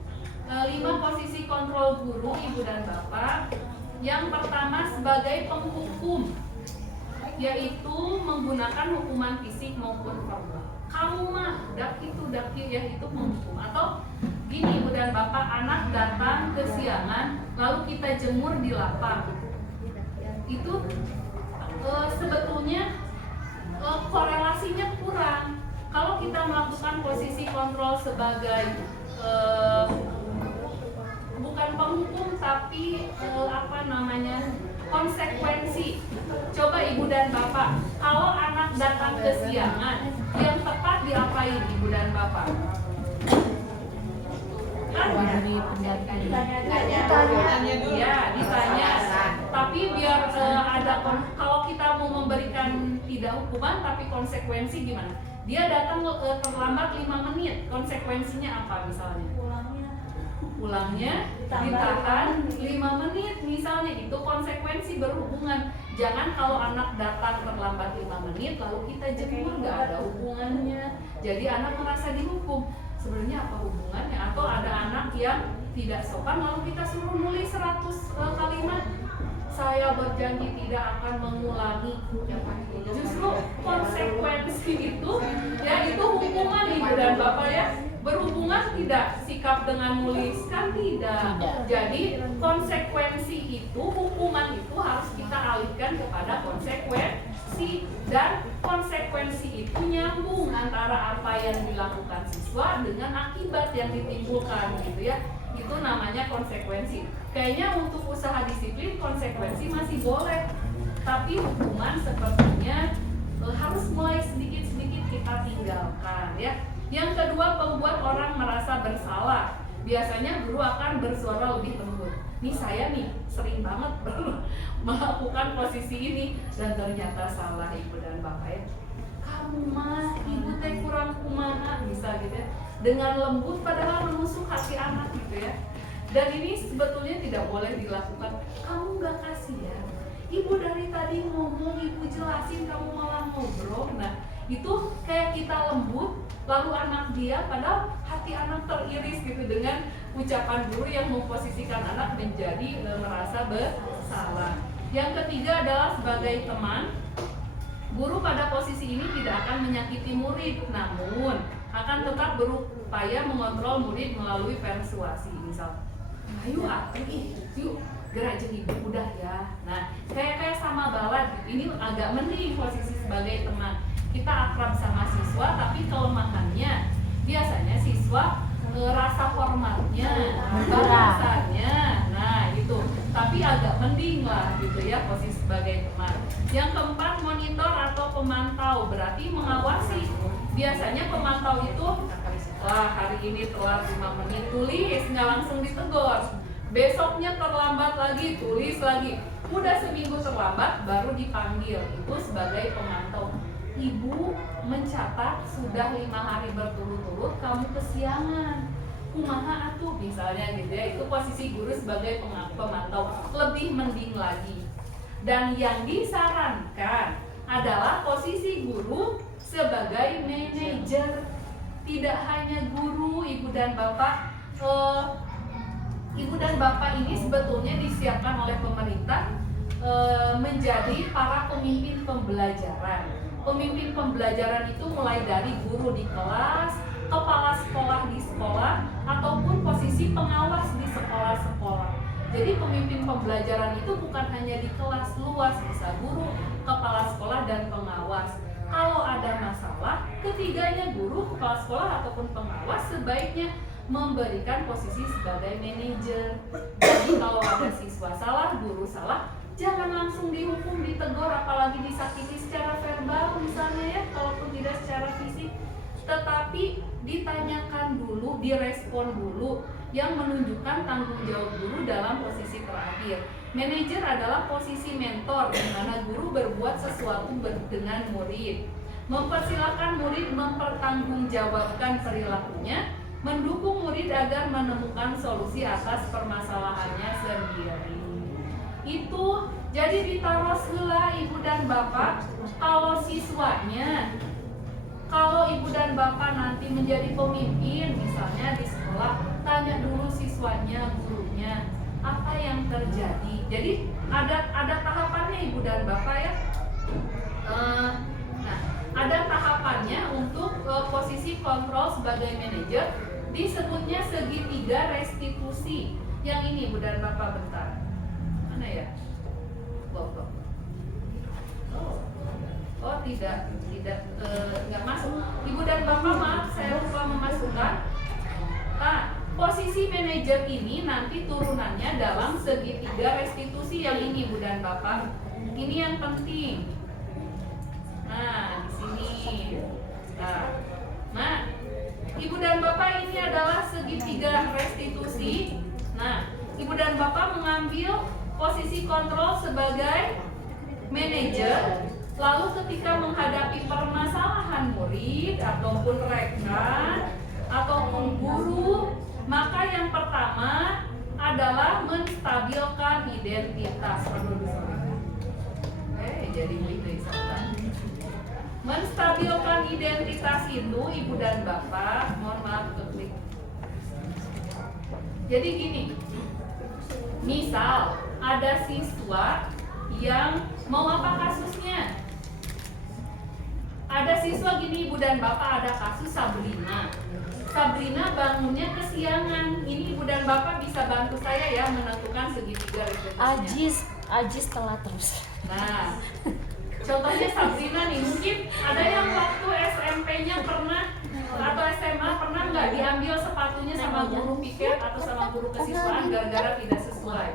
5 posisi kontrol guru Ibu dan Bapak. Yang pertama sebagai penghukum, yaitu menggunakan hukuman fisik maupun verbal. Kamu mah dak ya, itu penghukum. Atau gini Ibu dan Bapak, anak datang kesiangan lalu kita jemur di lapang. Itu sebetulnya korelasinya kurang. Kalau kita melakukan posisi kontrol sebagai bukan penghukum tapi konsekuensi. Coba Ibu dan Bapak, kalau anak datang kesiangan, yang tepat diapain Ibu dan Bapak? Ditanya. Tapi biar ada kalau kita mau memberikan tidak hukuman tapi konsekuensi gimana? Dia datang terlambat 5 menit, konsekuensinya apa misalnya? Pulangnya ditahan 5 menit misalnya, itu konsekuensi berhubungan. Jangan kalau anak datang terlambat 5 menit lalu kita jemur, nggak ada hubungannya. Jadi anak merasa dihukum. Sebenarnya apa hubungannya? Atau ada anak yang tidak sopan lalu kita suruh nulis 100 kalimat, saya berjanji tidak akan mengulangi. Justru konsekuensi itu ya itu hukuman Ibu dan Bapak ya. Berhubungan tidak sikap dengan menuliskan tidak. Jadi konsekuensi itu, hukuman itu harus kita alihkan kepada konsekuensi, dan konsekuensi itu nyambung antara antara apa yang dilakukan siswa dengan akibat yang ditimbulkan gitu ya. Itu namanya konsekuensi. Kayaknya untuk usaha disiplin konsekuensi masih boleh, tapi hukuman sepertinya harus mulai sedikit-sedikit kita tinggalkan ya. Yang kedua, membuat orang merasa bersalah. Biasanya guru akan bersuara lebih lembut. Nih saya nih sering banget melakukan posisi ini dan ternyata salah ibu dan bapak ya. Kamu mah ibu teh kurang kumaha bisa gitu ya. Dengan lembut padahal menusuk hati anak gitu ya. Dan ini sebetulnya tidak boleh dilakukan. Kamu nggak kasihan? Ibu dari tadi ngomong, ibu jelasin, kamu malah ngobrol. Nah itu kayak kita lembut, lalu anak dia, padahal hati anak teriris gitu dengan ucapan guru yang memposisikan anak menjadi merasa bersalah. Yang ketiga adalah sebagai teman, guru pada posisi ini tidak akan menyakiti murid, namun akan tetap berupaya mengontrol murid melalui persuasi. Misal, ayo yuk gerak jeung ibu udah ya. Nah, kayak sama Balad gitu. Ini agak mending posisi sebagai teman. Kita akrab sama siswa, tapi kelemahannya biasanya siswa rasa hormatnya, bahasanya, nah itu. Tapi agak mending lah gitu ya posisi sebagai teman. Yang keempat, monitor atau pemantau, berarti mengawasi. Biasanya pemantau itu, wah hari ini telat 5 menit, tulis, nggak langsung ditegur. Besoknya terlambat lagi, tulis lagi. Udah seminggu terlambat, baru dipanggil. Itu sebagai pemantau. Ibu mencatat sudah 5 hari berturut-turut kamu kesiangan. Kumaha atuh misalnya gitu ya. Itu posisi guru sebagai pemantau. Lebih mending lagi. Dan yang disarankan adalah posisi guru sebagai manajer. Tidak hanya guru, ibu dan bapak. Ibu dan bapak ini sebetulnya disiapkan oleh pemerintah menjadi para pemimpin pembelajaran. Pemimpin pembelajaran itu mulai dari guru di kelas, kepala sekolah di sekolah, ataupun posisi pengawas di sekolah-sekolah. Jadi pemimpin pembelajaran itu bukan hanya di kelas luas, bisa guru, kepala sekolah, dan pengawas. Kalau ada masalah, ketiganya guru, kepala sekolah, ataupun pengawas sebaiknya memberikan posisi sebagai manajer. Jadi kalau ada siswa salah, guru salah, jangan langsung dihukum, ditegur, apalagi disakiti secara verbal misalnya ya, kalaupun tidak secara fisik. Tetapi ditanyakan dulu, direspon dulu, yang menunjukkan tanggung jawab guru dalam posisi terakhir. Manajer adalah posisi mentor, di mana guru berbuat sesuatu dengan murid, mempersilahkan murid mempertanggungjawabkan perilakunya, mendukung murid agar menemukan solusi atas permasalahannya sendiri. Itu jadi ditaruh heula ibu dan bapak. Kalau siswanya, kalau ibu dan bapak nanti menjadi pemimpin misalnya di sekolah, tanya dulu siswanya, gurunya, apa yang terjadi. Jadi ada tahapannya ibu dan bapak ya. Nah, ada tahapannya untuk posisi kontrol sebagai manajer, disebutnya segitiga restitusi. Yang ini ibu dan bapak bentar. Mana ya? Oh tidak nggak masuk. Ibu dan bapak maaf, saya lupa memasukkan. Nah, posisi manajer ini nanti turunannya dalam segitiga restitusi yang ini ibu dan bapak. Ini yang penting. Nah, di sini. Nah, ibu dan bapak ini adalah segitiga restitusi. Nah, ibu dan bapak mengambil posisi kontrol sebagai manajer. Lalu ketika menghadapi permasalahan murid ataupun rekan ataupun guru, maka yang pertama adalah menstabilkan identitas. Jadi menstabilkan identitas itu ibu dan bapak, mohon maaf keklik. Jadi gini, misal ada siswa yang mau apa kasusnya? Ada siswa gini ibu dan bapak, ada kasus Sabrina. Sabrina bangunnya kesiangan. Ini ibu dan bapak bisa bantu saya ya menentukan segitiga restitusinya. Ajis telat terus. Nah, contohnya Sabrina nih, mungkin ada yang waktu SMP-nya pernah sama guru piket atau sama guru kesiswaan gara-gara tidak sesuai.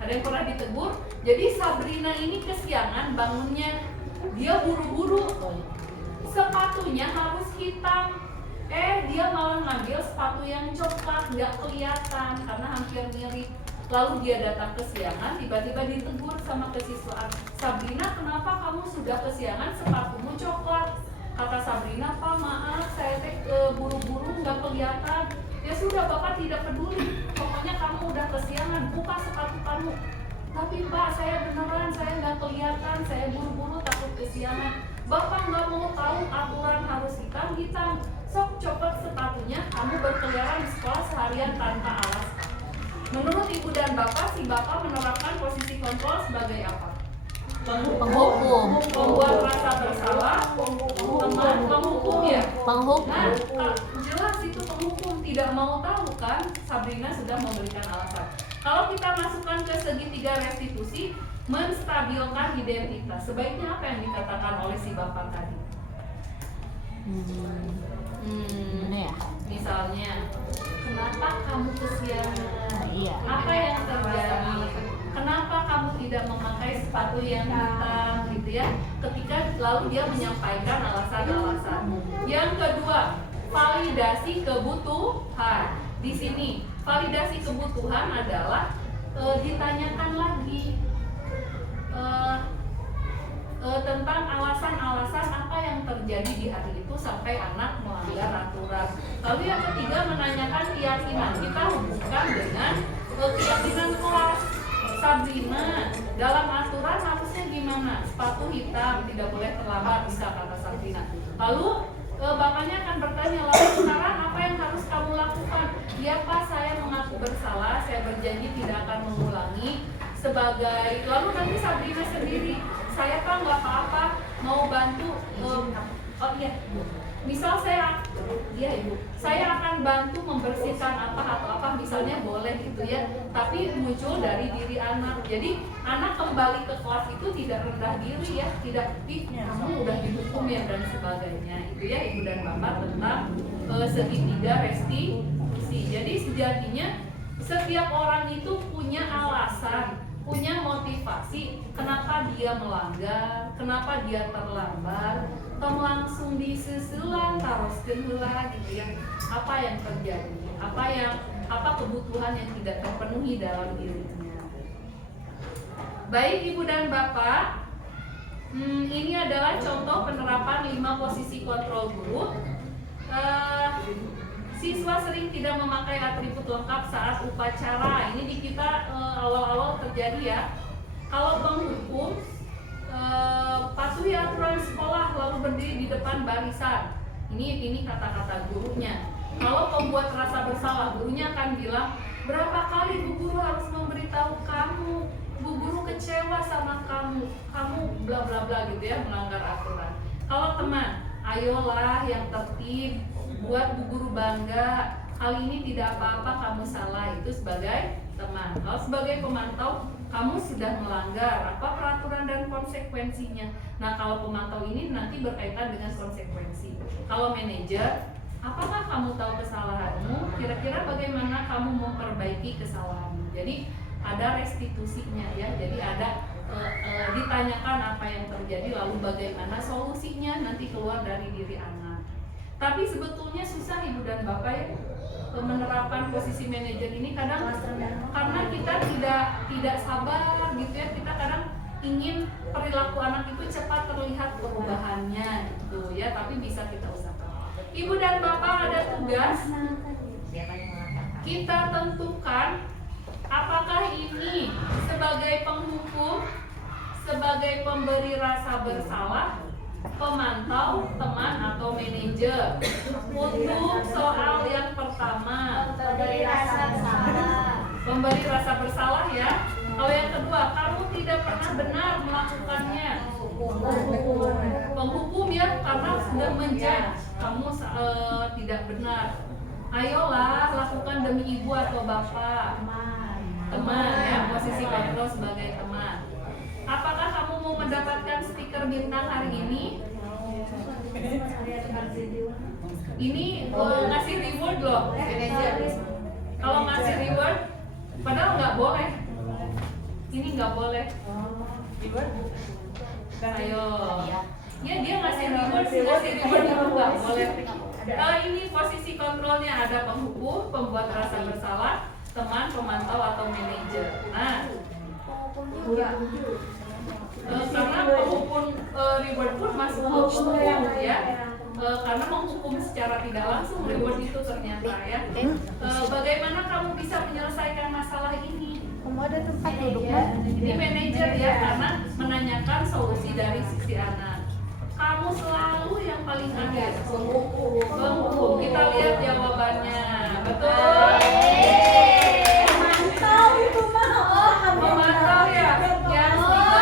Ada yang pernah ditegur? Jadi Sabrina ini kesiangan bangunnya, dia buru-buru, sepatunya harus hitam. Dia malah ngambil sepatu yang coklat, nggak kelihatan karena hampir mirip. Lalu dia datang kesiangan, tiba-tiba ditegur sama kesiswaan, Sabrina, kenapa kamu sudah kesiangan, sepatumu coklat? Kata Sabrina, Pak maaf, saya buru-buru nggak kelihatan. Ya sudah, Bapak tidak peduli, pokoknya kamu udah kesiangan, buka sepatu kamu. Tapi Pak, saya beneran, saya nggak kelihatan, saya buru-buru takut kesiangan. Bapak nggak mau tahu aturan harus hitam. Sok copot sepatunya, kamu berkeliaran di sekolah seharian tanpa alasan. Menurut Ibu dan Bapak, si Bapak menerapkan posisi kontrol sebagai apa? Penghukum. Membuat rasa bersalah, teman penghukum ya? Penghukum. Nah, jelas itu penghukum, tidak mau tahu kan? Sabrina sudah memberikan alasan. Kalau kita masukkan ke segitiga restitusi, menstabilkan identitas. Sebaiknya apa yang dikatakan oleh si Bapak tadi? Mana ya? Misalnya, kenapa kamu kesiangan? Iya. Apa yang terjadi? Kenapa kamu tidak memakai sepatu yang hitam gitu ya? Ketika lalu dia menyampaikan alasan-alasan. Yang kedua, validasi kebutuhan. Di sini validasi kebutuhan adalah ditanyakan lagi tentang alasan-alasan apa yang terjadi di hari itu sampai anak melanggar aturan. Lalu yang ketiga, menanyakan keyakinan. Kita hubungkan dengan keyakinan kelas. Sabrina, dalam aturan harusnya gimana? Sepatu hitam, tidak boleh terlambat, bisa kata Sabrina. Lalu bapaknya akan bertanya, lalu sekarang apa yang harus kamu lakukan? Ya Pak, saya mengaku bersalah, saya berjanji tidak akan mengulangi. Sebagai, lalu nanti Sabrina sendiri, saya Pak nggak apa-apa, mau bantu. Oh iya, misal saya Ibu, saya akan bantu membersihkan apa atau apa misalnya, boleh gitu ya. Tapi muncul dari diri anak. Jadi anak kembali ke kelas itu tidak rendah diri ya, tidak kamu udah dihukum ya dan sebagainya. Itu ya Ibu dan Bapak tentang segitiga restitusi. Jadi sejatinya setiap orang itu punya alasan, punya motivasi kenapa dia melanggar, kenapa dia terlambat, atau langsung disusulan taroskeun heula gitu ya. Apa yang terjadi? Apa kebutuhan yang tidak terpenuhi dalam dirinya. Baik Ibu dan Bapak, ini adalah contoh penerapan 5 posisi kontrol guru. Siswa sering tidak memakai atribut lengkap saat upacara. Ini di kita awal-awal terjadi ya. Kalau penghukum, patuhi aturan sekolah lalu berdiri di depan barisan. Ini kata-kata gurunya. Kalau pembuat rasa bersalah, gurunya akan bilang, berapa kali Bu Guru harus memberitahu kamu, Bu Guru kecewa sama kamu bla bla bla gitu ya, melanggar aturan. Kalau teman, ayolah yang tertib, buat Bu Guru bangga, kali ini tidak apa-apa kamu salah, itu sebagai teman. Kalau sebagai pemantau, kamu sudah melanggar apa peraturan dan konsekuensinya. Nah kalau pemantau ini nanti berkaitan dengan konsekuensi. Kalau manajer, apakah kamu tahu kesalahanmu? Kira-kira bagaimana kamu memperbaiki kesalahanmu? Jadi ada restitusinya ya. Jadi ada ditanyakan apa yang terjadi, lalu bagaimana solusinya nanti keluar dari diri anak. Tapi sebetulnya susah Ibu dan Bapak ya, menerapkan posisi manajer ini kadang karena kita tidak sabar gitu ya. Kita kadang ingin perilaku anak itu cepat terlihat perubahannya gitu ya, tapi bisa kita usahakan. Ibu dan Bapak ada tugas, kita tentukan apakah ini sebagai penghukum, sebagai pemberi rasa bersalah, pemantau, teman atau manajer. Untuk soal yang pertama, memberi rasa bersalah ya. Kalau yang kedua, kamu tidak pernah benar melakukannya, penghukum ya, karena sudah menjudge kamu tidak benar. Ayolah lakukan demi ibu atau bapak, teman ya, posisi kontrol sebagai teman. Apakah kamu mau mendapatkan stiker bintang hari ini? ini ngasih reward loh. Kalau ngasih reward, padahal nggak boleh. Ini nggak boleh. Ayo. Ya dia ngasih reward itu nggak boleh. Ini posisi kontrolnya ada penghukum, pembuat rasa bersalah, teman, pemantau atau manajer. Nah, karena penghukum reward pun masuk hukum ya. Karena menghukum secara tidak langsung reward itu ternyata ya. Bagaimana kamu bisa menyelesaikan masalah ini? Ada tempat duduknya. Ini manajer ya, karena menanyakan solusi dari sisi anak. Kamu selalu yang paling akhir. Penghukum. Kita lihat jawabannya. Betul. Mantap itu mah. Memantau ya. Yang tiga.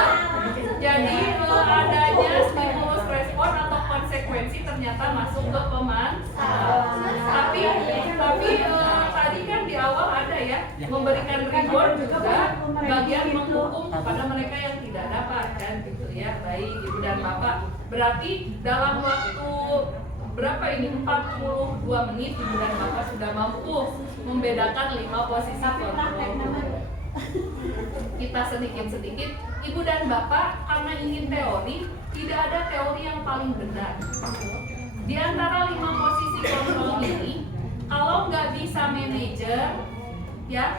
Jadi adanya stimulus respon atau konsekuensi ternyata masuk ke pemantau. Tapi tadi kan di awal ada ya, memberikan reward juga bagian menghukum kepada mereka yang tidak dapat kan gitu ya. Baik Ibu dan Bapak. Berarti dalam waktu berapa ini 42 menit Ibu dan Bapak sudah mampu membedakan 5 posisi kontrol. Kita sedikit-sedikit Ibu dan Bapak karena ingin teori, tidak ada teori yang paling benar. Di antara 5 posisi kontrol ini, kalau nggak bisa manajer ya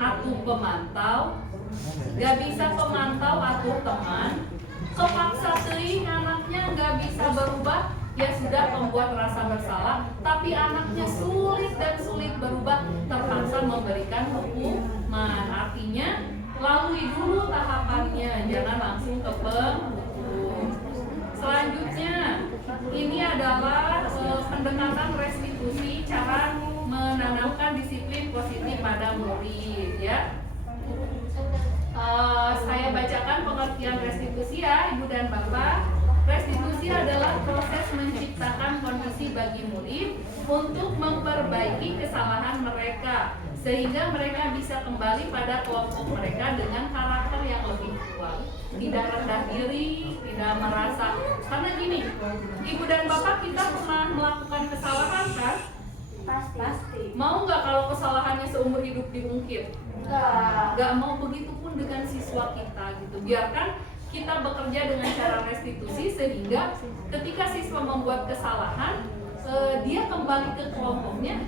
atau pemantau, nggak bisa pemantau atau teman, kepaksa teuing anaknya nggak bisa berubah, ya sudah membuat rasa bersalah, tapi anaknya sulit dan sulit berubah, terpaksa memberikan hukuman. Artinya lalui dulu tahapannya, jangan langsung ke penghukum. Selanjutnya, ini adalah pendekatan restitusi, cara menanamkan disiplin positif pada murid ya. Saya bacakan pengertian restitusi ya Ibu dan Bapak. Restitusi adalah proses menciptakan kondisi bagi murid untuk memperbaiki kesalahan mereka sehingga mereka bisa kembali pada kelompok mereka dengan karakter yang lebih kuat, tidak rendah diri, tidak merasa. Karena gini, Ibu dan Bapak kita pernah melakukan kesalahan kan? Pasti. Mau nggak kalau kesalahannya seumur hidup diungkit? Nggak mau. Begitupun dengan siswa kita gitu. Biarkan kita bekerja dengan cara restitusi sehingga ketika siswa membuat kesalahan, dia kembali ke kelompoknya,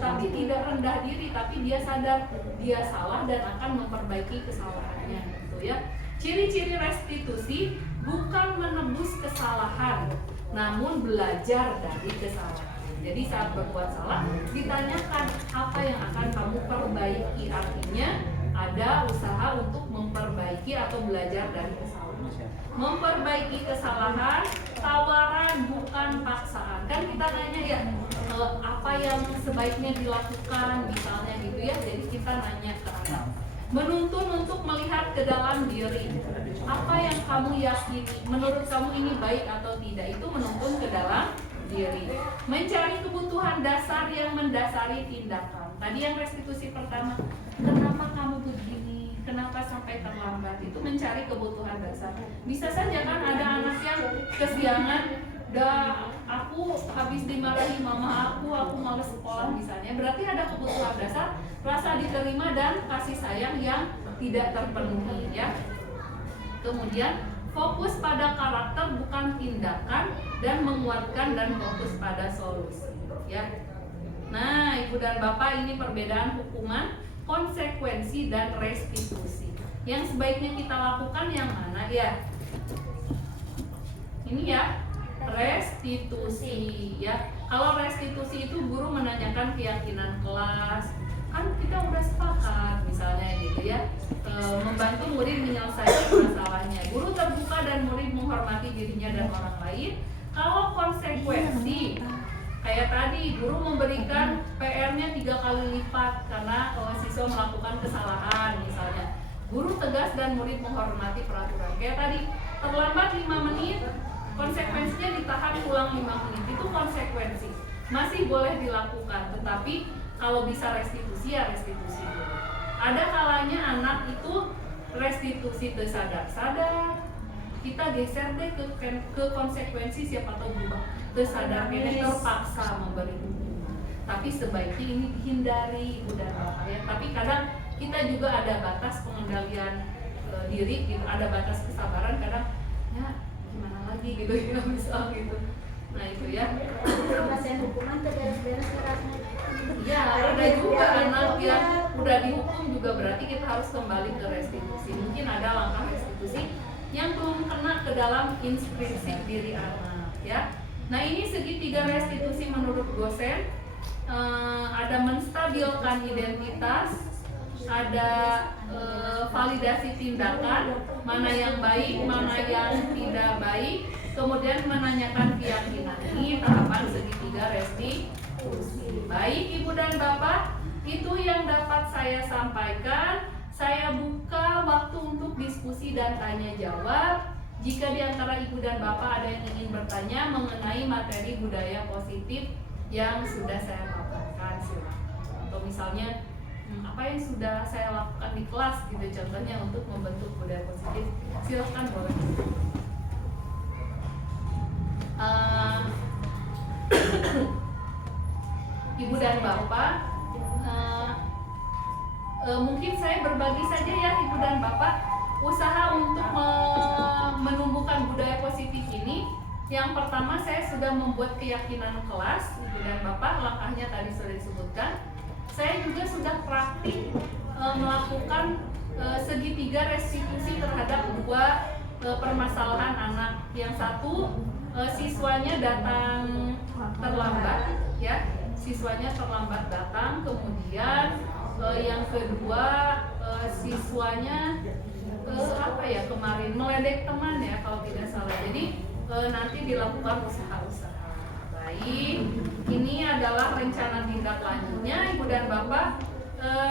tapi tidak rendah diri, tapi dia sadar dia salah dan akan memperbaiki kesalahannya gitu ya. Ciri-ciri restitusi bukan menebus kesalahan, namun belajar dari kesalahan. Jadi saat berbuat salah, ditanyakan apa yang akan kamu perbaiki. Artinya ada usaha untuk memperbaiki atau belajar dari kesalahan. Memperbaiki kesalahan, tawaran bukan paksaan. Kan kita nanya ya, apa yang sebaiknya dilakukan misalnya gitu ya. Jadi kita nanya ke anak. Menuntun untuk melihat ke dalam diri. Apa yang kamu yakini, menurut kamu ini baik atau tidak, itu menuntun ke dalam diri. Mencari kebutuhan dasar yang mendasari tindakan. Tadi yang restitusi pertama, kenapa kamu begini, kenapa sampai terlambat, itu mencari kebutuhan dasar. Bisa saja kan ada anak yang kesiangan, aku habis dimarahi mama aku males sekolah misalnya. Berarti ada kebutuhan dasar, rasa diterima dan kasih sayang yang tidak terpenuhi ya. Kemudian fokus pada karakter bukan tindakan, dan menguatkan dan fokus pada solusi ya. Nah Ibu dan Bapak, ini perbedaan hukuman, konsekuensi dan restitusi. Yang sebaiknya kita lakukan yang mana ya? Ini ya, restitusi ya. Kalau restitusi itu guru menanyakan keyakinan kelas, kan kita udah sepakat misalnya gitu ya, membantu murid menyelesaikan masalahnya. Guru terbuka dan murid menghormati dirinya dan orang lain. Kalau konsekuensi, kayak tadi guru memberikan PR-nya 3 kali lipat karena siswa melakukan kesalahan misalnya. Guru tegas dan murid menghormati peraturan. Kayak tadi, terlambat 5 menit, konsekuensinya ditahan pulang 5 menit. Itu konsekuensi. Masih boleh dilakukan, tetapi kalau bisa restitusi ya restitusi dulu. Ada kalanya anak itu restitusi tersadar-sadar, kita geser deh ke konsekuensi, siapa tahu berubah, kesadarannya terpaksa memberi hukuman. Tapi sebaiknya ini dihindari ibu dan bapak ya. Tapi kadang kita juga ada batas pengendalian diri gitu, ada batas kesabaran, kadang ya gimana lagi gitu ya misal gitu. Nah itu ya. Ngerasain hukuman terberes-beres kerasnya. Ya, ada juga anak yang udah dihukum juga berarti kita harus kembali ke restitusi. Mungkin ada langkah restitusi yang belum kena ke dalam intrinsik diri anak ya. Nah ini segitiga restitusi menurut Gosen, ada menstabilkan identitas, ada validasi tindakan, mana yang baik, mana yang tidak baik, kemudian menanyakan keyakinan. Ini tahapan segitiga restitusi. Baik ibu dan bapak, itu yang dapat saya sampaikan. Saya buka waktu untuk diskusi dan tanya jawab. Jika di antara ibu dan bapak ada yang ingin bertanya mengenai materi budaya positif yang sudah saya paparkan, silakan. Atau misalnya apa yang sudah saya lakukan di kelas gitu, contohnya untuk membentuk budaya positif, silakan boleh. Ibu dan bapak, mungkin saya berbagi saja ya ibu dan bapak, usaha untuk menumbuhkan budaya positif ini. Yang pertama saya sudah membuat keyakinan kelas, ibu dan bapak, langkahnya tadi sudah disebutkan. Saya juga sudah praktik melakukan segitiga restitusi terhadap dua permasalahan anak. Yang satu, siswanya datang terlambat ya, siswanya terlambat datang, kemudian yang kedua siswanya kemarin meledek teman ya kalau tidak salah. Jadi nanti dilakukan usaha-usaha. Baik, ini adalah rencana tindak lanjutnya ibu dan bapak.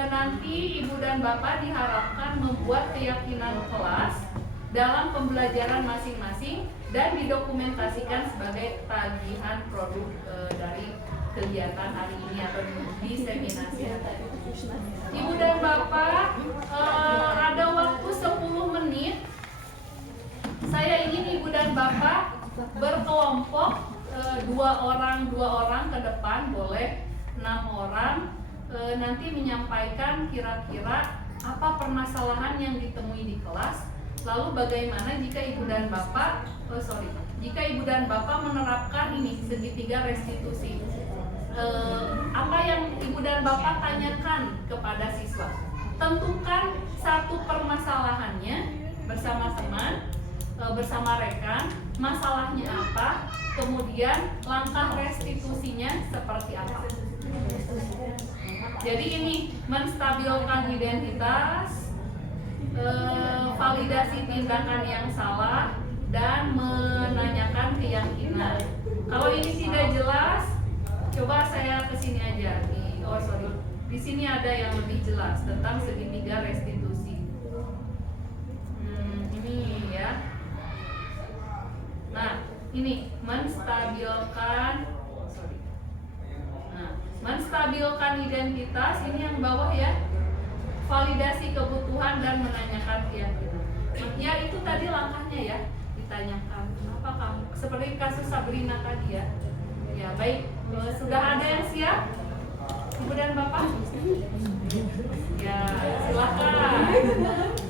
Nanti ibu dan bapak diharapkan membuat keyakinan kelas dalam pembelajaran masing-masing dan didokumentasikan sebagai tagihan produk dari kegiatan hari ini atau diseminasi. Ibu dan bapak, ada waktu 10 menit. Saya ingin ibu dan bapak berkelompok, dua orang ke depan, boleh 6 orang, nanti menyampaikan kira-kira apa permasalahan yang ditemui di kelas, lalu bagaimana jika ibu dan bapak menerapkan ini segitiga restitusi. Apa yang ibu dan bapak tanyakan kepada siswa, tentukan satu permasalahannya bersama teman, bersama rekan, masalahnya apa, kemudian langkah restitusinya seperti apa. Jadi ini menstabilkan identitas, validasi tindakan yang salah, dan menanyakan keyakinan. Kalau ini tidak jelas, coba saya kesini aja. Di sini ada yang lebih jelas tentang segitiga restitusi. Ini ya. Nah, ini menstabilkan identitas, ini yang bawah ya. Validasi kebutuhan dan menanyakan keyakinan. Ya itu tadi langkahnya ya, ditanyakan apa kamu, seperti kasus Sabrina tadi ya. Ya baik, sudah ada yang siap, ibu dan bapak? Ya silakan.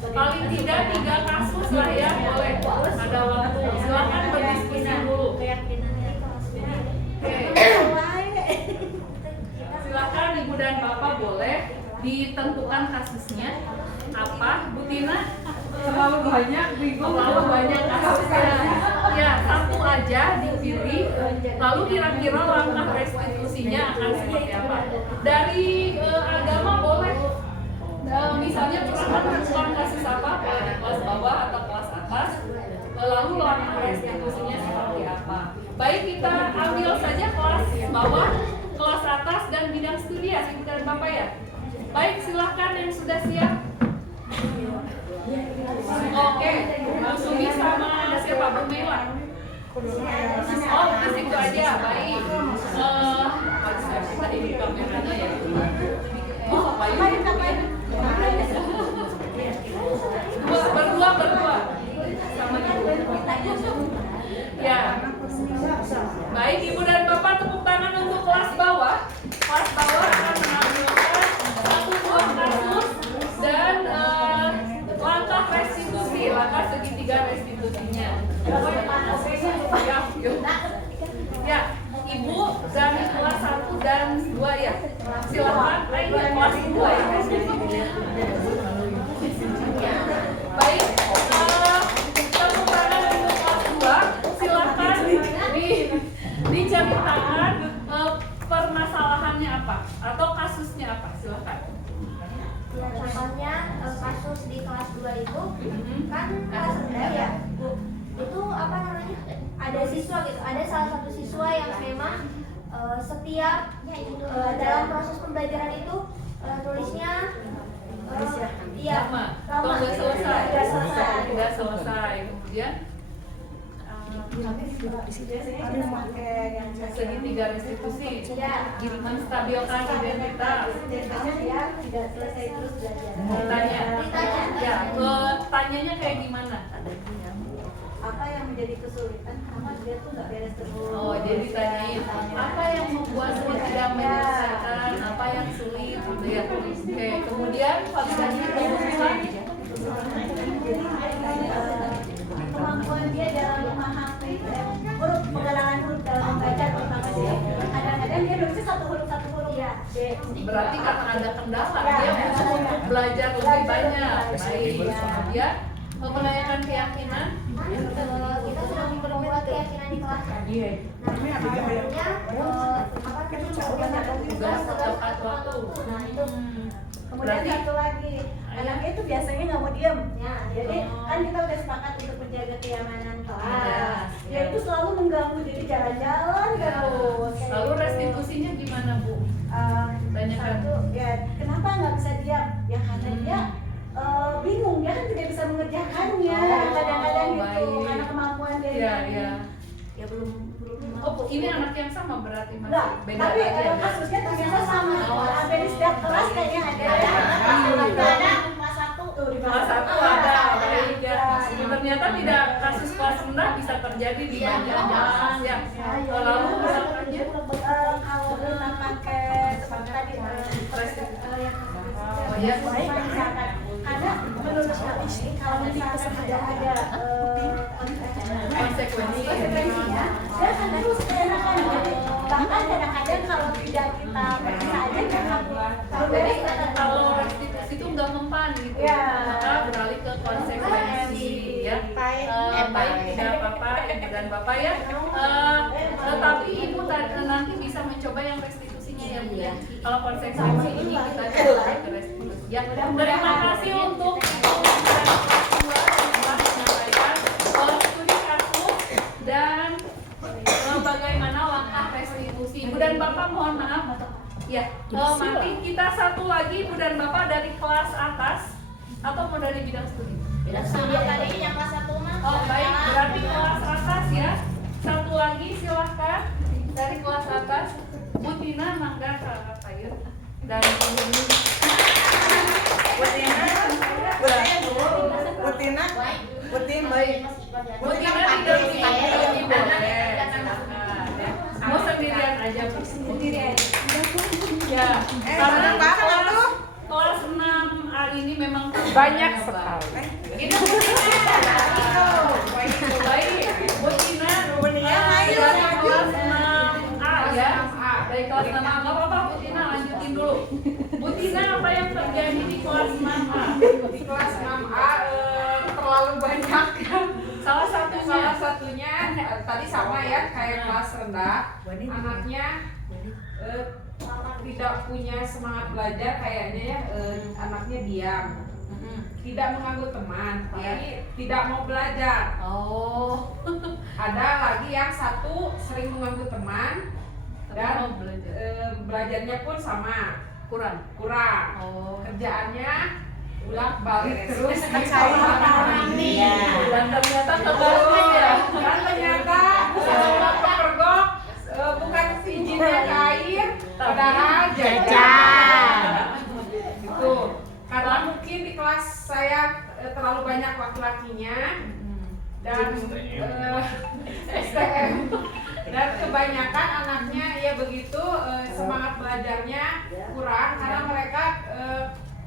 Paling tidak 3 kasus lah ya, boleh. Ada waktu, silakan berdiskusi dulu. Silakan ibu dan bapak boleh ditentukan kasusnya apa, Bu Tina? Terlalu banyak, bingung. Terlalu banyak kasusnya. Ya, satu aja dipilih. Lalu kira-kira langkah restitusinya akan seperti apa? Dari agama boleh. Misalnya pernah menemukan kasus apa? Di kelas bawah atau kelas atas. Lalu langkah restitusinya seperti apa? Baik, kita ambil saja kelas bawah, kelas atas, dan bidang studi ya, ibu dan bapak ya. Baik, silakan yang sudah siap. Oke, Sumi sama siapa? Bu Mela. Oh, di situ aja, baik. Tadi di kameranya ya. Oh, baik. Berdua sama ibu. dari kelas 1 dan 2 ya. Silakan. Kelas 2 ya. Baik. Tepuk tangan untuk kelas 2. Silakan diceritakan permasalahannya apa atau kasusnya apa. Silakan. Ya, contohnya kasus di kelas 2 itu kan kelas rendah ya, Bu. Itu apa namanya? Ada siswa gitu, ada salah satu siswa yang memang setiap dalam proses pembelajaran itu tulisnya iya, lama, Nggak selesai. nggak selesai. Nggak selesai. Kemudian segitiga restitusi, Ya. menstabilkan identitas. Biasanya dia tidak selesai terus belajar. Ditanya. Ditanya. Ya, tanyanya kayak gimana? Apa yang menjadi kesulitan? Kenapa dia tuh nggak beres terus? Oh, jadi ditanyain apa yang membuatmu tidak menyelesaikan, apa yang sulit gitu ya. Oke, kemudian validasi keputusan. Kemampuan dia dalam memahami huruf, penggalangan huruf dalam membaca terutama sih. Kadang-kadang dia nulisnya satu huruf ya. Berarti karena ada kendala, dia butuh untuk belajar lebih banyak. Baik, kemudian menanyakan keyakinan. Kita sedang membuat keyakinan di kelas. Nah, akhirnya Tugas tepat waktu. Nah, itu. Kemudian satu lagi, anaknya itu biasanya nggak mau diem. Ya, Jadi kan kita udah sepakat untuk menjaga keamanan kelas. Ya, Dia itu selalu mengganggu, jadi jalan-jalan terus. Kayak Lalu gitu. restitusinya gimana, Bu? Tanyakan. Satu, ya kenapa nggak bisa diam? Ya karena dia bingung, dia kan tidak bisa mengerjakannya. Oh, Kadang-kadang gitu, baik. karena kemampuan dia. Iya, iya. Ya belum. Oh, Bu, ini anak yang sama berarti masih Enggak, beda tapi lagi ya? kasusnya ternyata sama. Oh. Ada di setiap kelas kayaknya ada. ada kelas 1 Tuh, di Kelas 1 ada, baik ya. Ternyata tidak kasus kelas rendah bisa terjadi di banyak kelas ya. Lalu misalkannya Kalau kita pakai seperti tadi yang Oh, ya. baik misalkan, karena menurut kami sih kalau misalkan tidak ada konsekuensinya, dia akan terus keenakan. Bahkan kadang-kadang kalau tidak kita periksa aja kan Jadi kalau restitusi itu nggak mempan gitu, Ya. maka beralih ke konsekuensi ya. Baik, tidak apa-apa ibu dan bapak ya. Tetapi ibu nanti bisa mencoba yang restitusinya ya bu ya. Kalau konsekuensi ini kita coba ke restitusi ya. Terima kasih untuk menyampaikan studi kasus dan bagaimana langkah restitusi. Ibu dan bapak mohon maaf. Ya, nanti kita satu lagi ibu dan bapak dari kelas atas atau mau dari bidang studi? tadi yang kelas 1 mah. Oh baik, berarti kelas atas ya. Satu lagi silahkan dari kelas atas. Bu Tina, mangga Kak Payun dan Butina, baik. Bu Tina tidak sini boleh. Silakan. Mau sendirian aja Bu. Sendirian. Ya, karena kelas 6A ini memang banyak sekali. Ini Bu Tina. Baik, Bu Tina. Dari kelas 6A ya. Dari kelas 6A, nggak apa-apa Bu Tina, lanjutin dulu. Bu Tina, apa yang terjadi di kelas 6A? Di kelas 6A terlalu banyak. Salah Salah satunya. satunya tadi sama ya kayak kelas rendah. Anaknya tidak punya semangat belajar kayaknya ya. Anaknya diam. Tidak mengganggu teman, tapi tidak mau belajar. Oh, Ada lagi yang satu sering mengganggu teman dan mau belajar. belajarnya pun sama Kurang. kurang. Kerjaannya ulang balik terus di Iya. Dan ternyata kebaliknya ya. dan ternyata kepergok bukan izinnya ke air padahal jajan gitu. Karena mungkin di kelas saya terlalu banyak laki-lakinya dan STM dan kebanyakan anaknya ya begitu semangat belajarnya kurang karena mereka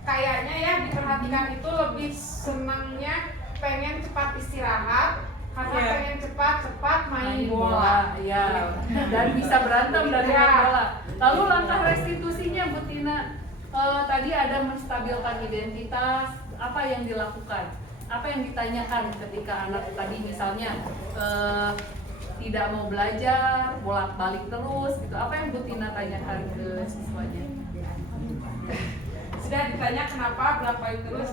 kayaknya ya diperhatikan itu lebih senangnya pengen cepat istirahat karena Iya. pengen cepat main bola. ya, dan bisa berantem dari Iya. main bola. Lalu langkah restitusinya, Bu Tina, tadi ada menstabilkan identitas, apa yang dilakukan? Apa yang ditanyakan ketika anak tadi misalnya tidak mau belajar, bolak-balik terus gitu. Apa yang Bu Tina tanyakan ke siswanya? Sudah ditanya kenapa bolak-balik terus,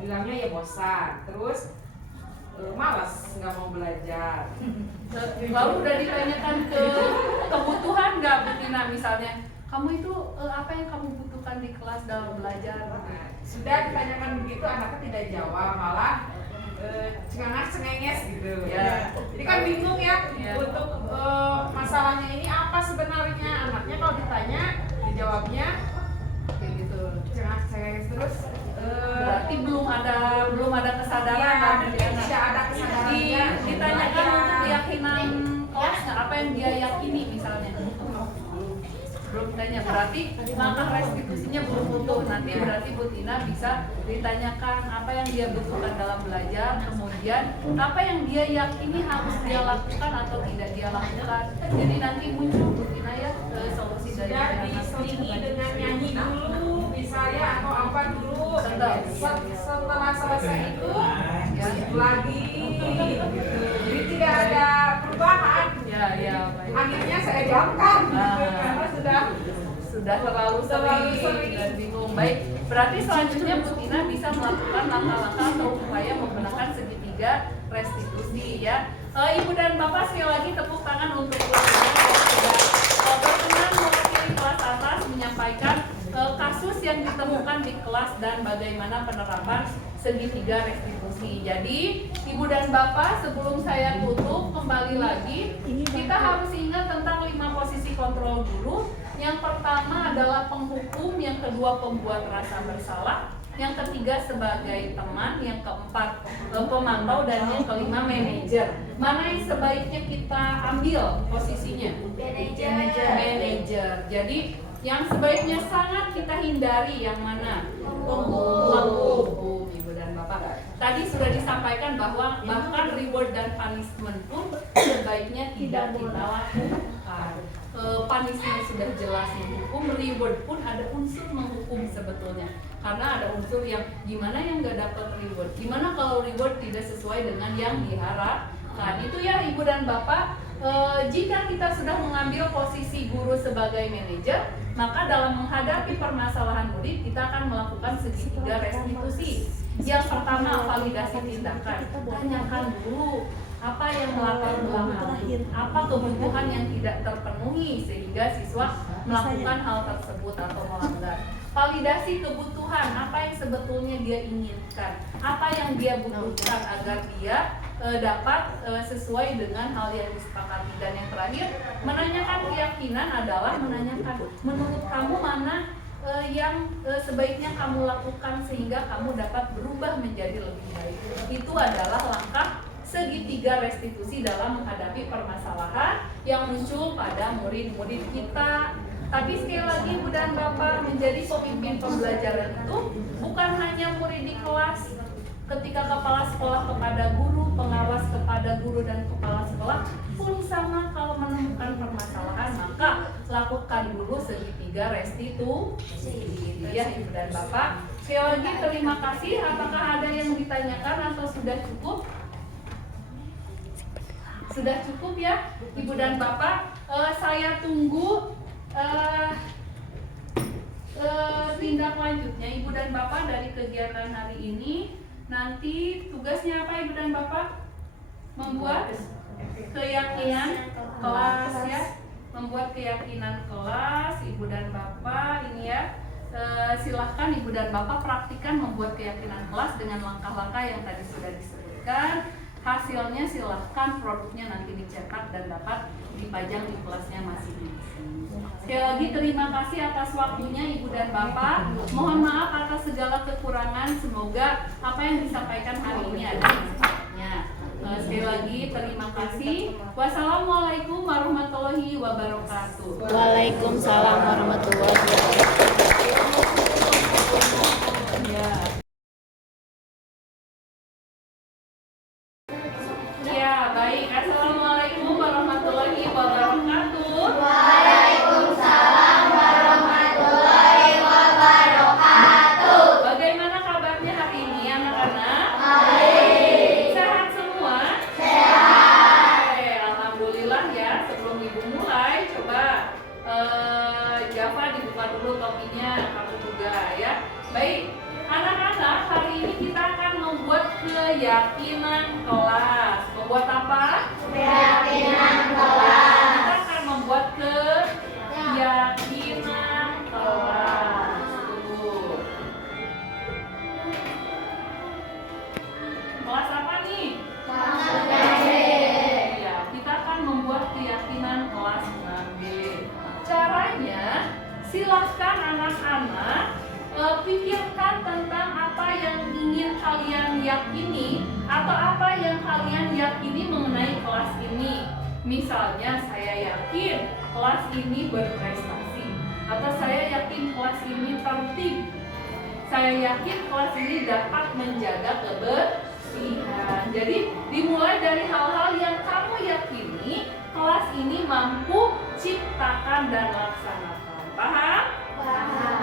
bilangnya ya bosan, terus malas nggak mau belajar. Lalu udah ditanyakan ke kebutuhan nggak Bu Tina, misalnya kamu itu apa yang kamu butuhkan di kelas dalam belajar? Nah, sudah ditanyakan begitu anaknya tidak jawab, malah cengenges gitu. Ya. Jadi kan bingung ya, Ya. untuk masalahnya ini apa sebenarnya. Anaknya kalau ditanya dijawabnya Kayak gitu. cengenges terus. Berarti belum ada kesadaran Ya, lah dari anak. tidak ada kesadarannya. Ditanyakan Ya. untuk keyakinan kelas nggak, apa yang dia yakini misalnya. Belum ditanya, berarti langkah restitusinya belum utuh. Nanti berarti Bu Tina bisa ditanyakan apa yang dia butuhkan dalam belajar, kemudian apa yang dia yakini harus dia lakukan atau tidak dia lakukan. Jadi nanti muncul Bu Tina ya solusi dari Sudah anak. diselingi dengan nyanyi dulu, misalnya atau apa dulu. Betul. Setelah selesai itu Ya. lagi gitu. Jadi tidak ada perubahan. Ya, baik. Akhirnya saya diamkan gitu, Ah. karena Sudah terlalu sering dan bingung. Baik, berarti selanjutnya Bu Tina bisa melakukan langkah-langkah atau upaya membenarkan segitiga restitusi ya. Ibu dan Bapak sekali lagi tepuk tangan untuk Bu Tina yang sudah berkenan mewakili kelas atas menyampaikan kasus yang ditemukan di kelas dan bagaimana penerapan segitiga restitusi. Jadi Ibu dan Bapak, sebelum saya tutup kembali lagi, kita harus ingat tentang 5 posisi kontrol guru. Yang pertama adalah penghukum, yang kedua pembuat rasa bersalah, yang ketiga sebagai teman, yang keempat pemantau, dan yang kelima manajer. Mana yang sebaiknya kita ambil posisinya? Manajer. Jadi yang sebaiknya sangat kita hindari yang mana? Penghukum, Ibu dan Bapak. Tadi sudah disampaikan bahwa bahkan reward dan punishment pun sebaiknya tidak kita lakukan. Punishment sudah jelas menghukum, reward pun ada unsur menghukum sebetulnya. Karena ada unsur yang gimana yang nggak dapat reward, gimana kalau reward tidak sesuai dengan yang diharapkan. Itu ya Ibu dan Bapak. Jika kita sudah mengambil posisi guru sebagai manajer, maka dalam menghadapi permasalahan murid kita akan melakukan segitiga restitusi. Yang pertama, validasi tindakan. Tanyakan dulu apa yang melatar belakangi, apa kebutuhan yang tidak terpenuhi sehingga siswa melakukan hal tersebut atau melanggar. Validasi kebutuhan, apa yang sebetulnya dia inginkan, apa yang dia butuhkan agar dia dapat sesuai dengan hal yang disepakati. Dan yang terakhir, menanyakan keyakinan adalah menanyakan menurut kamu mana yang sebaiknya kamu lakukan sehingga kamu dapat berubah menjadi lebih baik. Itu adalah langkah segitiga restitusi dalam menghadapi permasalahan yang muncul pada murid-murid kita. Tapi sekali lagi Ibu dan Bapak, menjadi pemimpin pembelajaran itu bukan hanya murid di kelas. Ketika kepala sekolah kepada guru, pengawas kepada guru dan kepala sekolah pun sama. Kalau menemukan permasalahan maka lakukan dulu segitiga restitusi. Gitu ya Ibu dan Bapak. Sekali lagi terima kasih. Apakah ada yang ditanyakan atau sudah cukup? Sudah cukup ya Ibu dan Bapak. Saya tunggu tindak lanjutnya Ibu dan Bapak dari kegiatan hari ini. Nanti tugasnya apa Ibu dan Bapak? Membuat keyakinan kelas ya, membuat keyakinan kelas Ibu dan Bapak ini ya. Silahkan Ibu dan Bapak praktikkan membuat keyakinan kelas dengan langkah-langkah yang tadi sudah disebutkan. Hasilnya silahkan produknya nanti dicetak dan dapat dipajang di kelasnya masing-masing. Sekali lagi terima kasih atas waktunya Ibu dan Bapak. Mohon maaf atas segala kekurangan. Semoga apa yang disampaikan hari ini ada manfaatnya. Sekali lagi terima kasih. Wassalamualaikum warahmatullahi wabarakatuh. Waalaikumsalam warahmatullahi wabarakatuh. coba Java dibuka dulu topinya, kamu juga ya. Baik, anak-anak, hari ini kita akan membuat keyakinan kelas. Membuat apa? Keyakinan kelas. Kita akan membuat keyakinan kelas. Tuh. Kelas apa nih? Ya, kita akan membuat keyakinan kelas 6B. Caranya, silahkan anak-anak pikirkan tentang apa yang ingin kalian yakini atau apa yang kalian yakini mengenai kelas ini. Misalnya, saya yakin kelas ini berprestasi, atau saya yakin kelas ini tertib. Saya yakin kelas ini dapat menjaga kebersihan. Jadi dimulai dari hal-hal yang kamu yakini kelas ini mampu ciptakan dan laksanakan. Paham?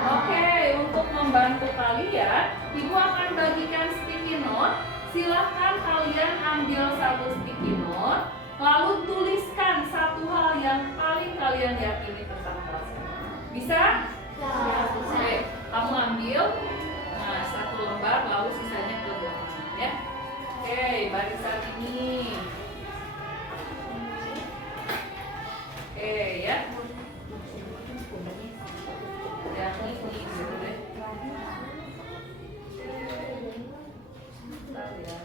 Oke, untuk membantu kalian, Ibu akan bagikan sticky note. Silahkan kalian ambil satu sticky note, lalu tuliskan satu hal yang paling kalian yakini tentang kelas ini. Bisa? Oke, kamu ambil satu lembar, lalu sisanya ke belakang ya. Oke, barisan ini. Oke ya. Yang ini gitu deh. Bentar ya.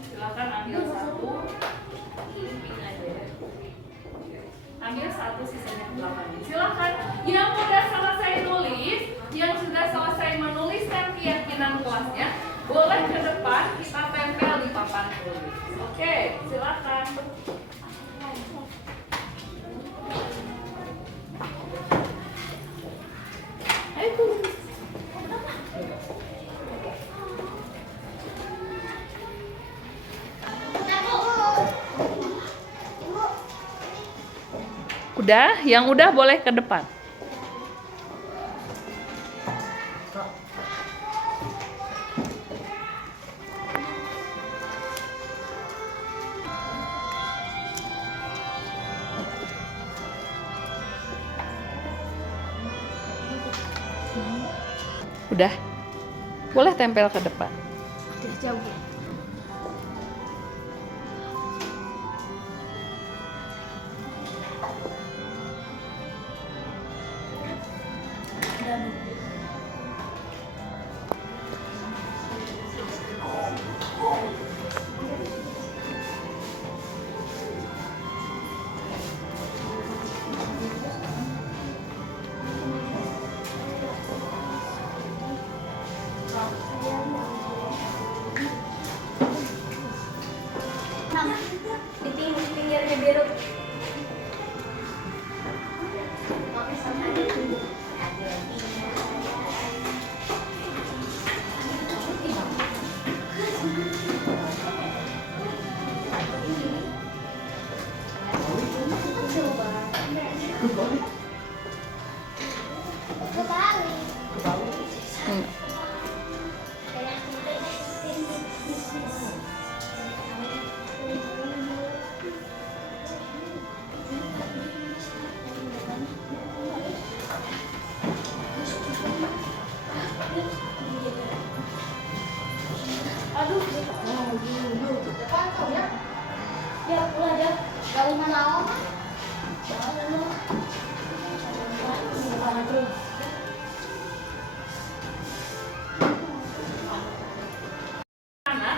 Silakan ambil satu. Ini pink aja ya. Ambil satu, sisanya ke belakang. Silakan. Yang sudah selesai nulis, yang sudah selesai menuliskan keyakinan kelasnya, boleh ke depan kita tempel di papan tulis. Oke, silakan. Udah, yang udah boleh ke depan. Udah, boleh tempel ke depan. Jauh. Di pinggirnya biru.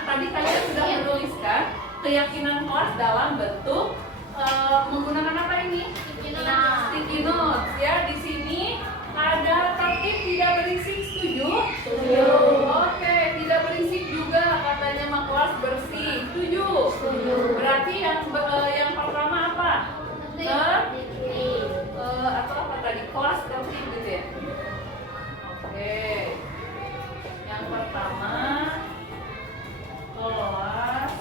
Tadi kalian sudah menuliskan keyakinan kelas dalam bentuk menggunakan apa ini? Sticky notes ya. Di sini ada tertib tidak berisik, setuju? Setuju. Oke, tidak berisik juga katanya mah kelas bersih, setuju? Setuju. Berarti yang pertama apa? Atau apa tadi? Kelas tertib gitu ya? Oke. Yang pertama kelas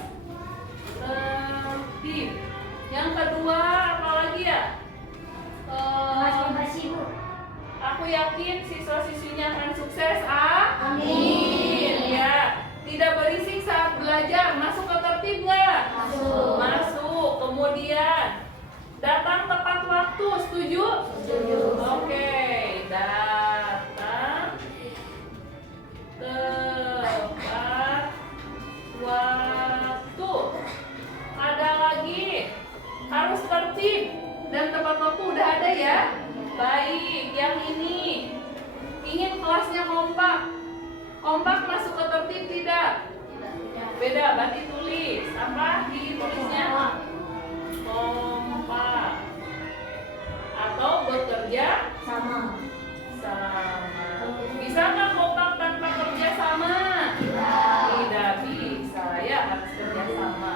tertib. Yang kedua apa lagi ya? Aku yakin siswa-siswinya akan sukses. Amin. Ya. Tidak berisik saat belajar. Masuk ke tertib nggak? Masuk. Kemudian datang tepat waktu. setuju? Setuju. Oke, datang tepat waktu. Ada lagi, harus tertib dan tepat waktu udah ada ya. Baik, yang ini ingin kelasnya kompak. Kompak masuk ke tertib tidak? Beda, berarti tulis. Apa ditulisnya? Kompak. Atau bekerja Sama. Bisa nggak kompak tanpa kerja sama? Tidak bisa, ya harus kerja sama.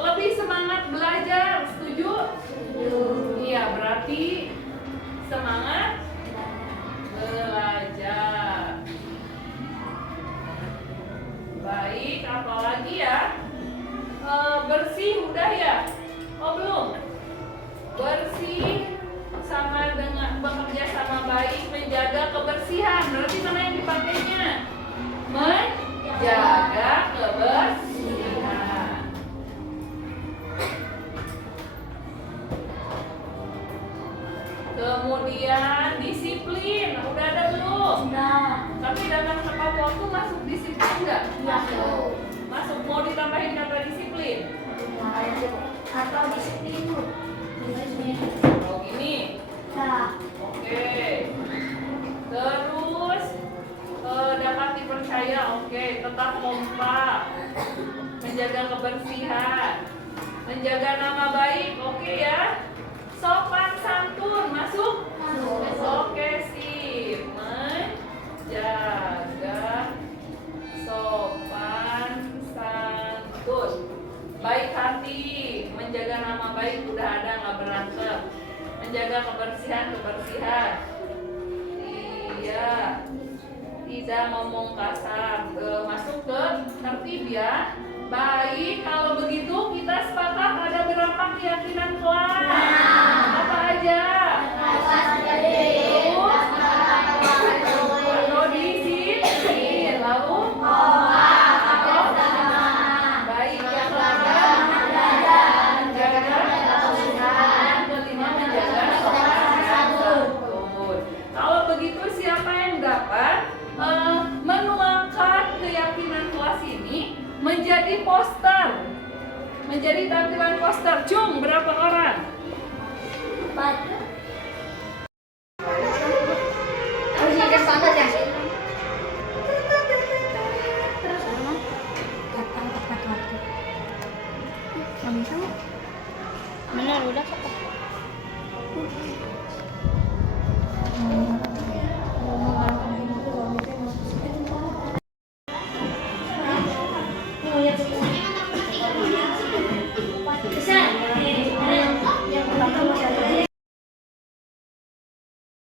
Lebih semangat belajar, setuju? Iya, berarti semangat belajar. Baik, apalagi ya? Bersih udah ya? Oh belum? Bersih sama dengan bekerja sama baik, menjaga kebersihan. Berarti mana yang dipakainya? Menjaga kebersihan. Kemudian disiplin, udah ada belum? Tapi datang tepat waktu masuk disiplin nggak? Masuk. Mau ditambahin kata disiplin? Atau disiplin. Oh gini. Oke. Terus dapat dipercaya. Oke. Tetap kompak. Menjaga kebersihan. Menjaga nama baik. Oke ya. Sopan santun masuk? Oke, sip. Menjaga sopan santun. Baik hati, menjaga nama baik udah ada, nggak berantem. Menjaga kebersihan. Iya. Tidak ngomong kasar. Masuk ke tertib ya. Baik, kalau begitu kita sepakat ada berapa keyakinan kelas? Apa aja? Terus atau disiplin, lalu baik yang kelima menjaga sopan santun. Kalau begitu siapa yang dapat menuangkan keyakinan kelas ini menjadi poster, menjadi tampilan poster? Cung, berapa orang? 4. Benar, udah kata. Mau lihat